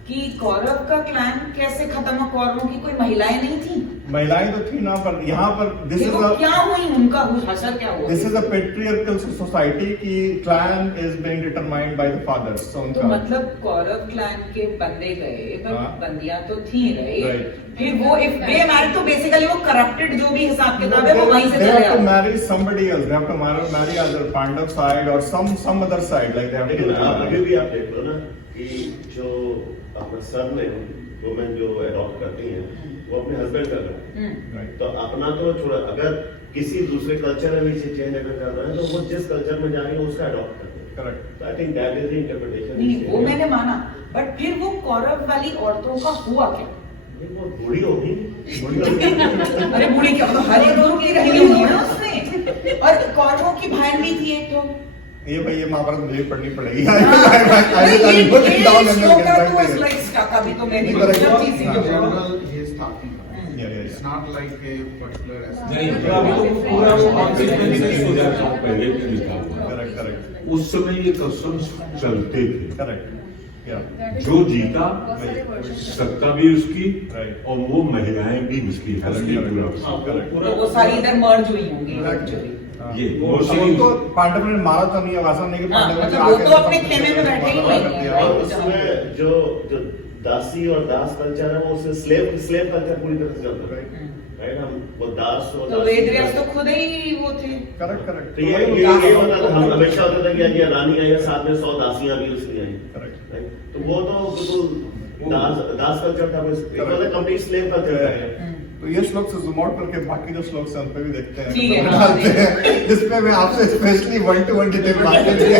कि कौरव का clan कैसे खत्म हुआ? कौरवों की कोई महिलाएं नहीं थी? महिलाएं तो थी ना, पर यहाँ पर this is देखो a क्या हुई, उनका असर क्या हुआ? this is a patriarchal society कि clan is being determined by the fathers. So तो उनका मतलब कौरव क्लैन के बंदे गए, पर हाँ। बंदियां तो थी रही। Right. फिर वो इफ दे मैरिड तो बेसिकली वो करप्टेड जो भी हिसाब किताब है वो वहीं से they चले have to आए। marry somebody else. They have to marry either Pandav side or some other side. Like they have लेकिन to. अभी भी आप देख लो ना कि जो अपने सर में वुमेन जो अडॉप्ट करती हैं वो अपने हस्बैंड कर रहे हैं, Right. तो अपना तो छोड़ा, अगर किसी दूसरे कल्चर में भी चेंज अगर कर रहे हैं तो वो जिस कल्चर में जा रही है उसका अडॉप्ट करते हैं। Correct. I think that is the interpretation. नहीं वो मैंने माना, बट फिर वो कौरव वाली औरतों का हुआ क्या? वो बूढ़ी होगी, अरे बूढ़ी क्या, मतलब हर एक लोग की रही होगी ना उसमें। और कौरवों की बहन भी थी एक तो। ये भाई ये महाभारत मुझे पढ़नी पड़ेगी। ये श्लोका तो was like stuck, अभी तो मैंने Correct. सब चीजें In जो general, he is talking about. Yeah, yeah, It's yeah. not like a particular essence. नहीं, अभी तो पूरा वो consequences हो जाता है। पहले के लिखा हुआ। Correct, correct, उस समय ये कस्टम्स चलते थे। correct. Yeah. जो जीता सत्ता भी उसकी Right. और वो महिलाएं भी उसकी हस्ती पूरा हाँ, Correct. पूरा वो सारी इधर मर्ज हुई होंगी Correct. actually। ये अब mostly उनको पांडव ने मारा तो नहीं है, वैसा नहीं कि हाँ, पांडव ने मतलब वो आके तो अपने खेमे में बैठे ही हुए हैं, और right? उसमें जो दासी और दास कल्चर है वो उससे स्लेव कल्चर पूरी तरह से चलता है, राइट? हम वो दास और तो दासी- वेदव्यास तो खुद ही वो थे। Correct, correct. तो ये होता था, हम हमेशा होता था कि ये रानी आई है, साथ में 100 दासियां भी उसकी आई, Correct. राइट? तो वो तो बिल्कुल दास कल्चर था, वो कंप्लीट स्लेव कल्चर था। तो ये श्लोक से जूम आउट करके बाकी जो श्लोक से उन पे भी देखते हैं, ठीक है, तो हाँ, डालते हैं, जिसपे मैं आपसे स्पेशली 1-to-1 डिटेल बात Yes, करेंगे।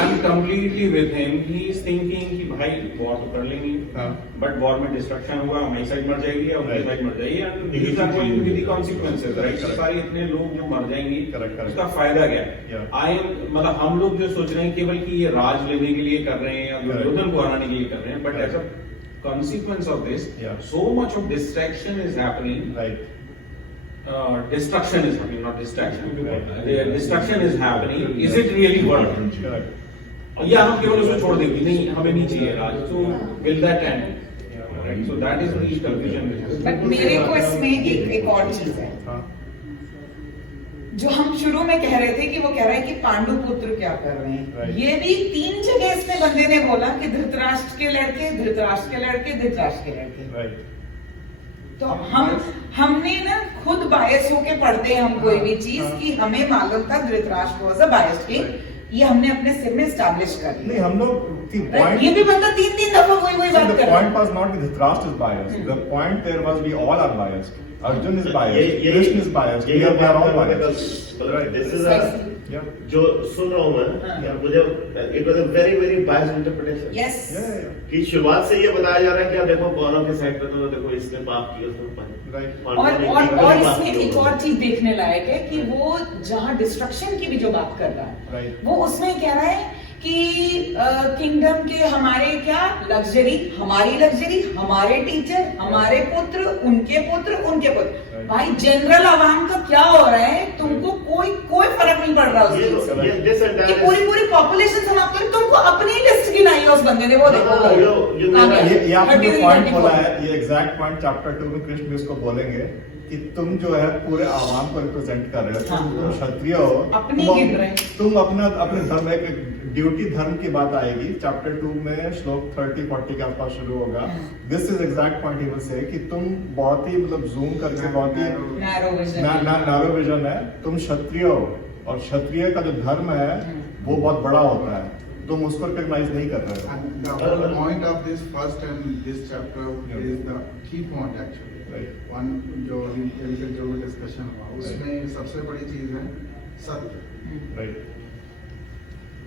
I'm completely with him. He is thinking कि भाई वॉर तो कर लेंगे, हाँ। बट वॉर में डिस्ट्रक्शन हुआ, हमारी साइड मर जाएगी और उनकी Right. साइड मर जाएगी, and these are going to be the consequences, right? तो सारे इतने लोग जो मर जाएंगे, Correct, correct. उसका फायदा क्या Yeah. है? मतलब हम लोग जो सोच रहे हैं केवल कि ये राज लेने के लिए कर रहे हैं या दुर्योधन को हराने के लिए कर रहे हैं, but as a consequence of this, Yeah. so much of distraction is happening. Right. Destruction is happening, not distraction. Right. The destruction is happening. Is it really worth it? Correct. या हम केवल उसको छोड़ देंगे, नहीं हमें नहीं चाहिए राज, तो will that end? Right? So that is the confusion. But मेरे को इसमें एक और चीज है हाँ. जो हम शुरू में कह रहे थे कि वो कह रहा है कि पांडु पुत्र क्या कर रहे हैं। Right. ये भी 3 जगह इसमें बंदे ने बोला कि धृतराष्ट्र के लड़के, धृतराष्ट्र के लड़के, धृतराष्ट्र के लड़के। Right. तो हमने ना खुद बायस होके पढ़ते हैं हम कोई भी चीज कि हमें मालूम था Dhritarashtra was a biased king, ये हमने अपने सिर में एस्टैब्लिश कर नहीं लिया। हम लोग की Right? point. ये भी बंदा 3 दफा वही बात The कर रहा point है। was not that Dhritarashtra is biased. The point there was we all are biased. Arjun is ये- biased. ये- Krishna is biased. ये- We are all ये- biased. Right. This is Precisely. Yeah. जो सुन रहा हूँ मैं, हाँ. या मुझे it was a very very biased interpretation. Yes. Yeah, yeah, कि शुरुआत से ये बताया जा रहा है कि आप देखो कौरव के साइड पे तो देखो इसने पाप किया, उसने पाप yeah. Right. पांडवों और ने और किया, और पाप इसमें किया। एक और चीज देखने लायक है कि वो जहाँ डिस्ट्रक्शन की भी जो बात कर रहा है Right. वो उसमें कह रहा है कि किंगडम के हमारे क्या लग्जरी, हमारी लग्जरी, हमारे टीचर, हमारे पुत्र, उनके पुत्र, उनके पुत्र। Right. भाई जनरल आवाम का क्या हो रहा है तुमको कोई फर्क नहीं पड़ रहा ये उस चीज ये दिस से कि एंटायर पूरी पॉपुलेशन समाप्त करी, तुमको अपनी लिस्ट गिनाई है उस बंदे ने, वो देखो हाँ, ये आ गया। ये आपने जो 33, पॉइंट 34। बोला है, ये एग्जैक्ट पॉइंट चैप्टर 2 में कृष्ण भी उसको बोलेंगे कि तुम जो है पूरे आवाम को रिप्रेजेंट कर रहे हो, हाँ। तुम क्षत्रिय हो, अपनी तुम- गिन रहे हैं। तुम अपने धर्म, एक ड्यूटी धर्म की बात आएगी चैप्टर 2 में, श्लोक 30-40 के आसपास शुरू होगा। This is exact point he will say कि तुम बहुत ही मतलब जूम करके बहुत ही Narrow vision। नैरो विजन है, तुम क्षत्रिय हो और क्षत्रिय का जो धर्म है वो बहुत बड़ा होता है, तुम उसको रिकॉग्नाइज नहीं कर रहे हो। And the whole point of this first and this chapter is the key point actually. Right. One जो जो भी discussion हुआ उसमें सबसे बड़ी चीज है सत्य। Right.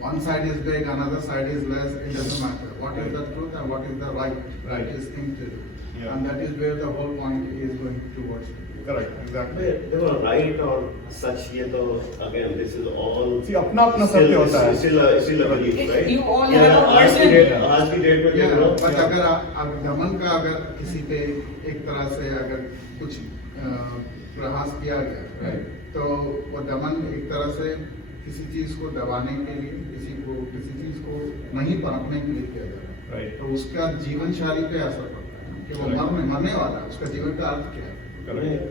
One side is big, another side is less. It doesn't matter. What is the truth and what is the right Right. thing to do. Yeah. and that is where the whole point is going towards. Correct, exactly. देखो right और सच ये तो again this is all See, अपना अपना सत्य होता है. still a belief, right? You all Yeah, have a आज की version. date आज की date में देख लो बट अगर दमन का अगर किसी पे एक तरह से अगर कुछ प्रयास किया गया, right? तो वो दमन एक तरह से किसी चीज को दबाने के लिए, किसी चीज को नहीं परखने के लिए किया जा रहा है, Right. तो उसका जीवन शैली पे असर पड़ता है कि वो मरने वाला है, उसका जीवन का अर्थ क्या है?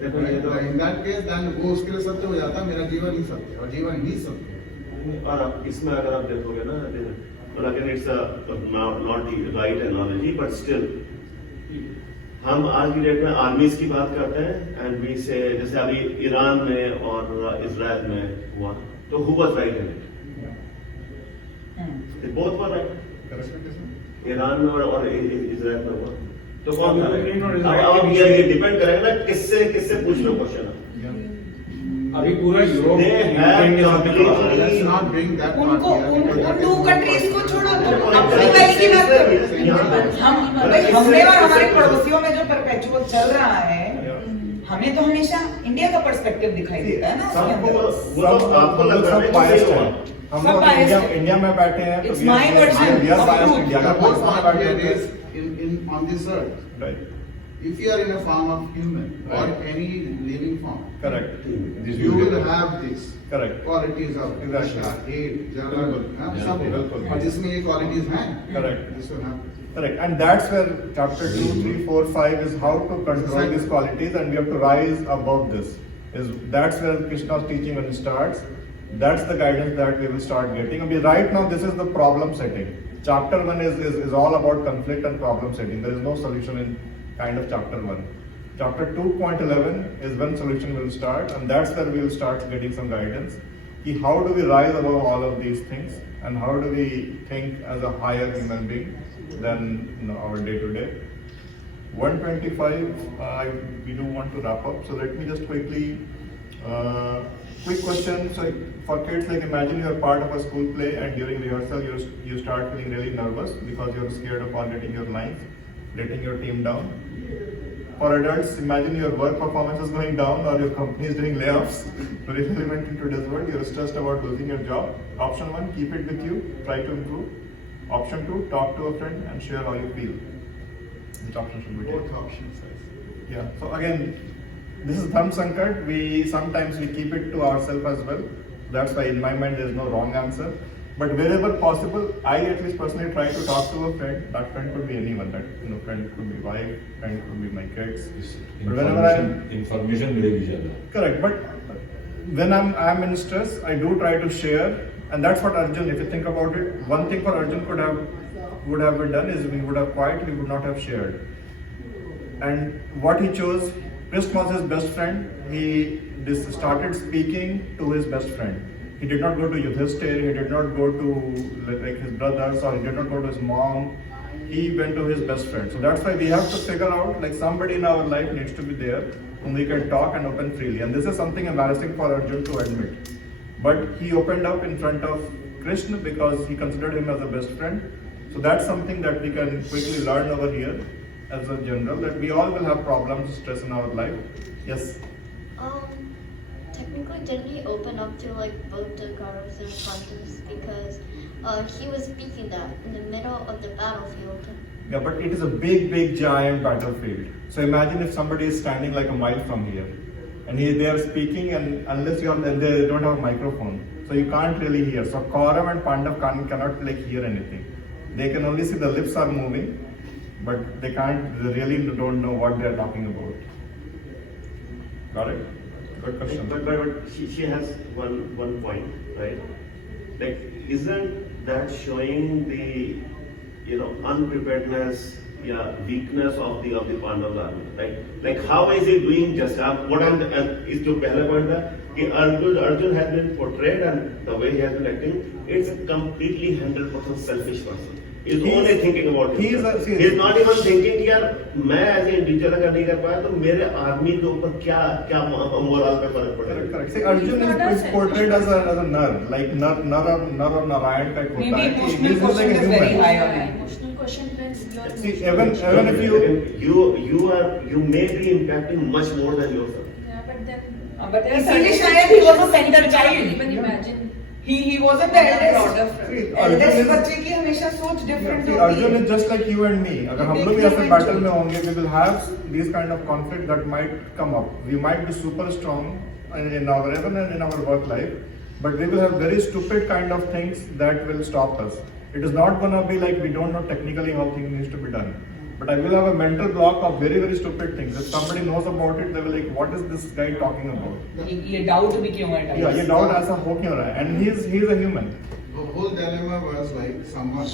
देखो ये तो इन दैट केस देन वो उसके लिए सत्य हो जाता है, मेरा जीवन ही सत्य है और जीवन ही सत्य है। और अब इसमें अगर आप देखोगे ना, तो again it's not right analogy but still हम आज की डेट में आर्मीज की बात करते हैं एंड वी से जैसे अभी ईरान में और इजराइल में हुआ, तो who was right in it? They both were right. Iran में और इजराइल में हुआ, तो कौन था right? अब ये डिपेंड करेगा ना किससे पूछ लो क्वेश्चन। अभी पूरा Europe They have completely- Let's not bring that part उनको here. उन टू कंट्रीज को छोड़ो, तुम अपनी वैली की बात करो। हम भाई हमने और हमारे पड़ोसियों में जो परपेचुअल चल रहा है, हमें तो हमेशा इंडिया का पर्सपेक्टिव दिखाई देता है ना उसके सबको अंदर। वो तो आपको लग रहा है सब कि biased सही है. हुआ। हम सब लोग biased है. इंडिया में बैठे हैं तो It's my version we are of biased truth. India The का whole कोई part बैठे here हैं. is on this earth. Right. If you are in a form of human or Right. any living form, Correct. you will have this Correct. qualities of Exactly. Russia, hate, जलन, बिल्कुल. हाँ, बिल्कुल, सब बिल्कुल. और जिसमें ये qualities हैं, Correct. this will happen. Correct. And that's where chapter 2, 3, 4, 5 is how to control these qualities, and we have to rise above this. That's where Krishna's teaching when it starts. That's the guidance that we will start getting. I mean, right now, this is the problem setting. Chapter 1 is all about conflict and problem setting. There is no solution in kind of chapter 1. Chapter 2.11 is when solution will start, and that's where we will start getting some guidance. How do we rise above all of these things, and how do we think as a higher human being than our day-to-day? 125, we do want to wrap up, so let me just quickly, quick question. So for kids, like imagine you're part of a school play and during rehearsal you start feeling really nervous because you're scared of forgetting your lines, letting your team down. For adults, imagine your work performance is going down or your company is doing layoffs. Very relevant in today's world, you're stressed about losing your job. Option 1, keep it with you, try to improve. Option 2, talk to a friend and share how you feel. Which option should we take? Both options. Yeah. So again, this is Dharm Sankat. Sometimes we keep it to ourselves as well. That's why in my mind there is no wrong answer. But wherever possible, I at least personally try to talk to a friend. That friend could be anyone. That friend could be wife, friend could be my kids. But whenever I'm information मिलेगी ज़्यादा. correct, but when I'm in stress, I do try to share, and that's what Arjun. If you think about it, one thing for Arjun would have been done is we would have quiet, we would not have shared. And what he chose, Krishna was his best friend. He started speaking to his best friend. He did not go to Yudhishthir, he did not go to like his brothers, or he did not go to his mom. He went to his best friend. So that's why we have to figure out, like somebody in our life needs to be there whom we can talk and open freely. And this is something embarrassing for Arjun to admit. But he opened up in front of Krishna because he considered him as a best friend. So that's something that we can quickly learn over here as a general, that we all will have problems, stress in our life. Yes? Technically, didn't he open up to like both the Kauravas and Pandavas because he was speaking that in the middle of the battlefield? Yeah, but it is a big giant battlefield. So imagine if somebody is standing like a mile from here, and they are speaking, and unless they don't have a microphone, so you can't really hear. So Kaurav and Pandav cannot like hear anything. They can only see the lips are moving, but they really don't know what they are talking about. Got it? Good question. But she has one point, right? Like, isn't that showing the unpreparedness, weakness of the Pandavas army, right? Like, how is he doing just what is to pehla point that Arjun has been portrayed and the way he has been acting, it's a completely 100% selfish person. He's only thinking about himself. He's not even thinking कि यार मैं ऐसे individual अगर नहीं कर पाया तो मेरे आर्मी के ऊपर क्या मोरल पे फर्क पड़ेगा. Correct. See, Arjun is portrayed as a nar, like nar or Narayan type. Maybe emotional quotient is very high on him. Emotional quotient is your See, emotions. even if you may be impacting much more than yourself. Yeah, but then. but इसीलिए शायद he was a center I child. can't even imagine. He wasn't the eldest. See, eldest Arjun is- बच्चे की हमेशा सोच different See, होती Arjun है. is just like you and me. अगर हम लोग भी ऐसे battle में होंगे, we will have these kind of conflict that might come up. We might be super strong in our even in our work life, but we will have very stupid kind of things that will stop us. It is not gonna be like we don't know technically how things needs to be done. But I will have a mental block of very, very stupid things. If somebody knows about it, they will like, what is this guy talking about? ये doubt भी क्यों है? Yeah, ये doubt ऐसा हो क्यों रहा है? And he is a human. The whole dilemma was like someone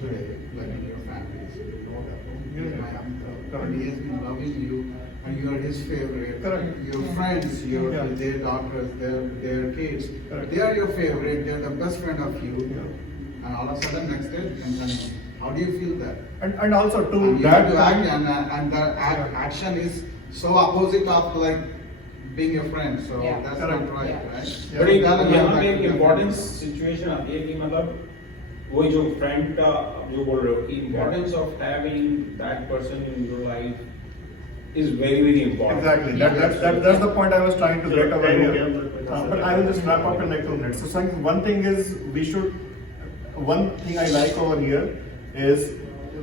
today, like in your family, so you know that he is my uncle, and he has been loving you, and you are his favorite. Correct. Your friends, Yeah. their daughters, their kids, Correct. they are your favorite. They are the best friend of you, Yeah. and all of a sudden next day, and then how do you feel that? And also to And you that have to point, act, and the action is so opposite of like being your friend. So Yeah. that's Correct. not right, Yeah. right? But एक Tell him यहाँ that पे एक you can- importance situation आती है कि मतलब वही जो फ्रेंड का आप जो बोल रहे हो कि importance of having that person in your life is very important. exactly. That's the point I was trying to get over Time here. again, But I will just wrap up in like 2 minutes. So, Sank, one thing is we should. One thing I like over here is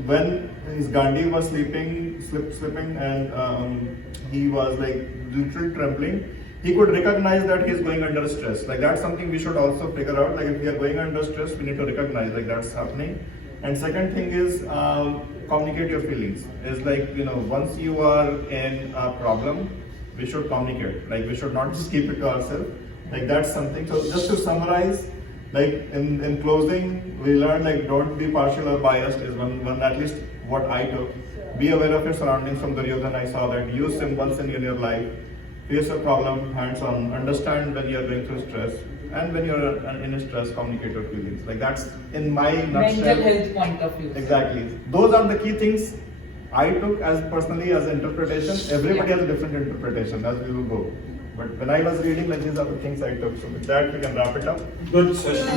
when his Gandhi was slipping, and he was like literally trembling. He could recognize that he's going under stress. Like that's something we should also figure out. Like if we are going under stress, we need to recognize like that's happening. And second thing is communicate your feelings. Is like once you are in a problem, we should communicate. Like we should not just keep it to ourselves. Like that's something. So just to summarize, like in closing, we learned like don't be partial or biased is one at least what I took. Be aware of your surroundings. From Duryodhan, I saw that use symbols in your life. Face a problem hands-on. Understand when you are going through stress, and when you are in stress, communicate your feelings. Like that's in my nutshell. Mental health point of view. Exactly. Those are the key things I took as personally as interpretation. Everybody has a different interpretation as we will go. But when I was reading, like these are the things I took. So with that, we can wrap it up. Good session.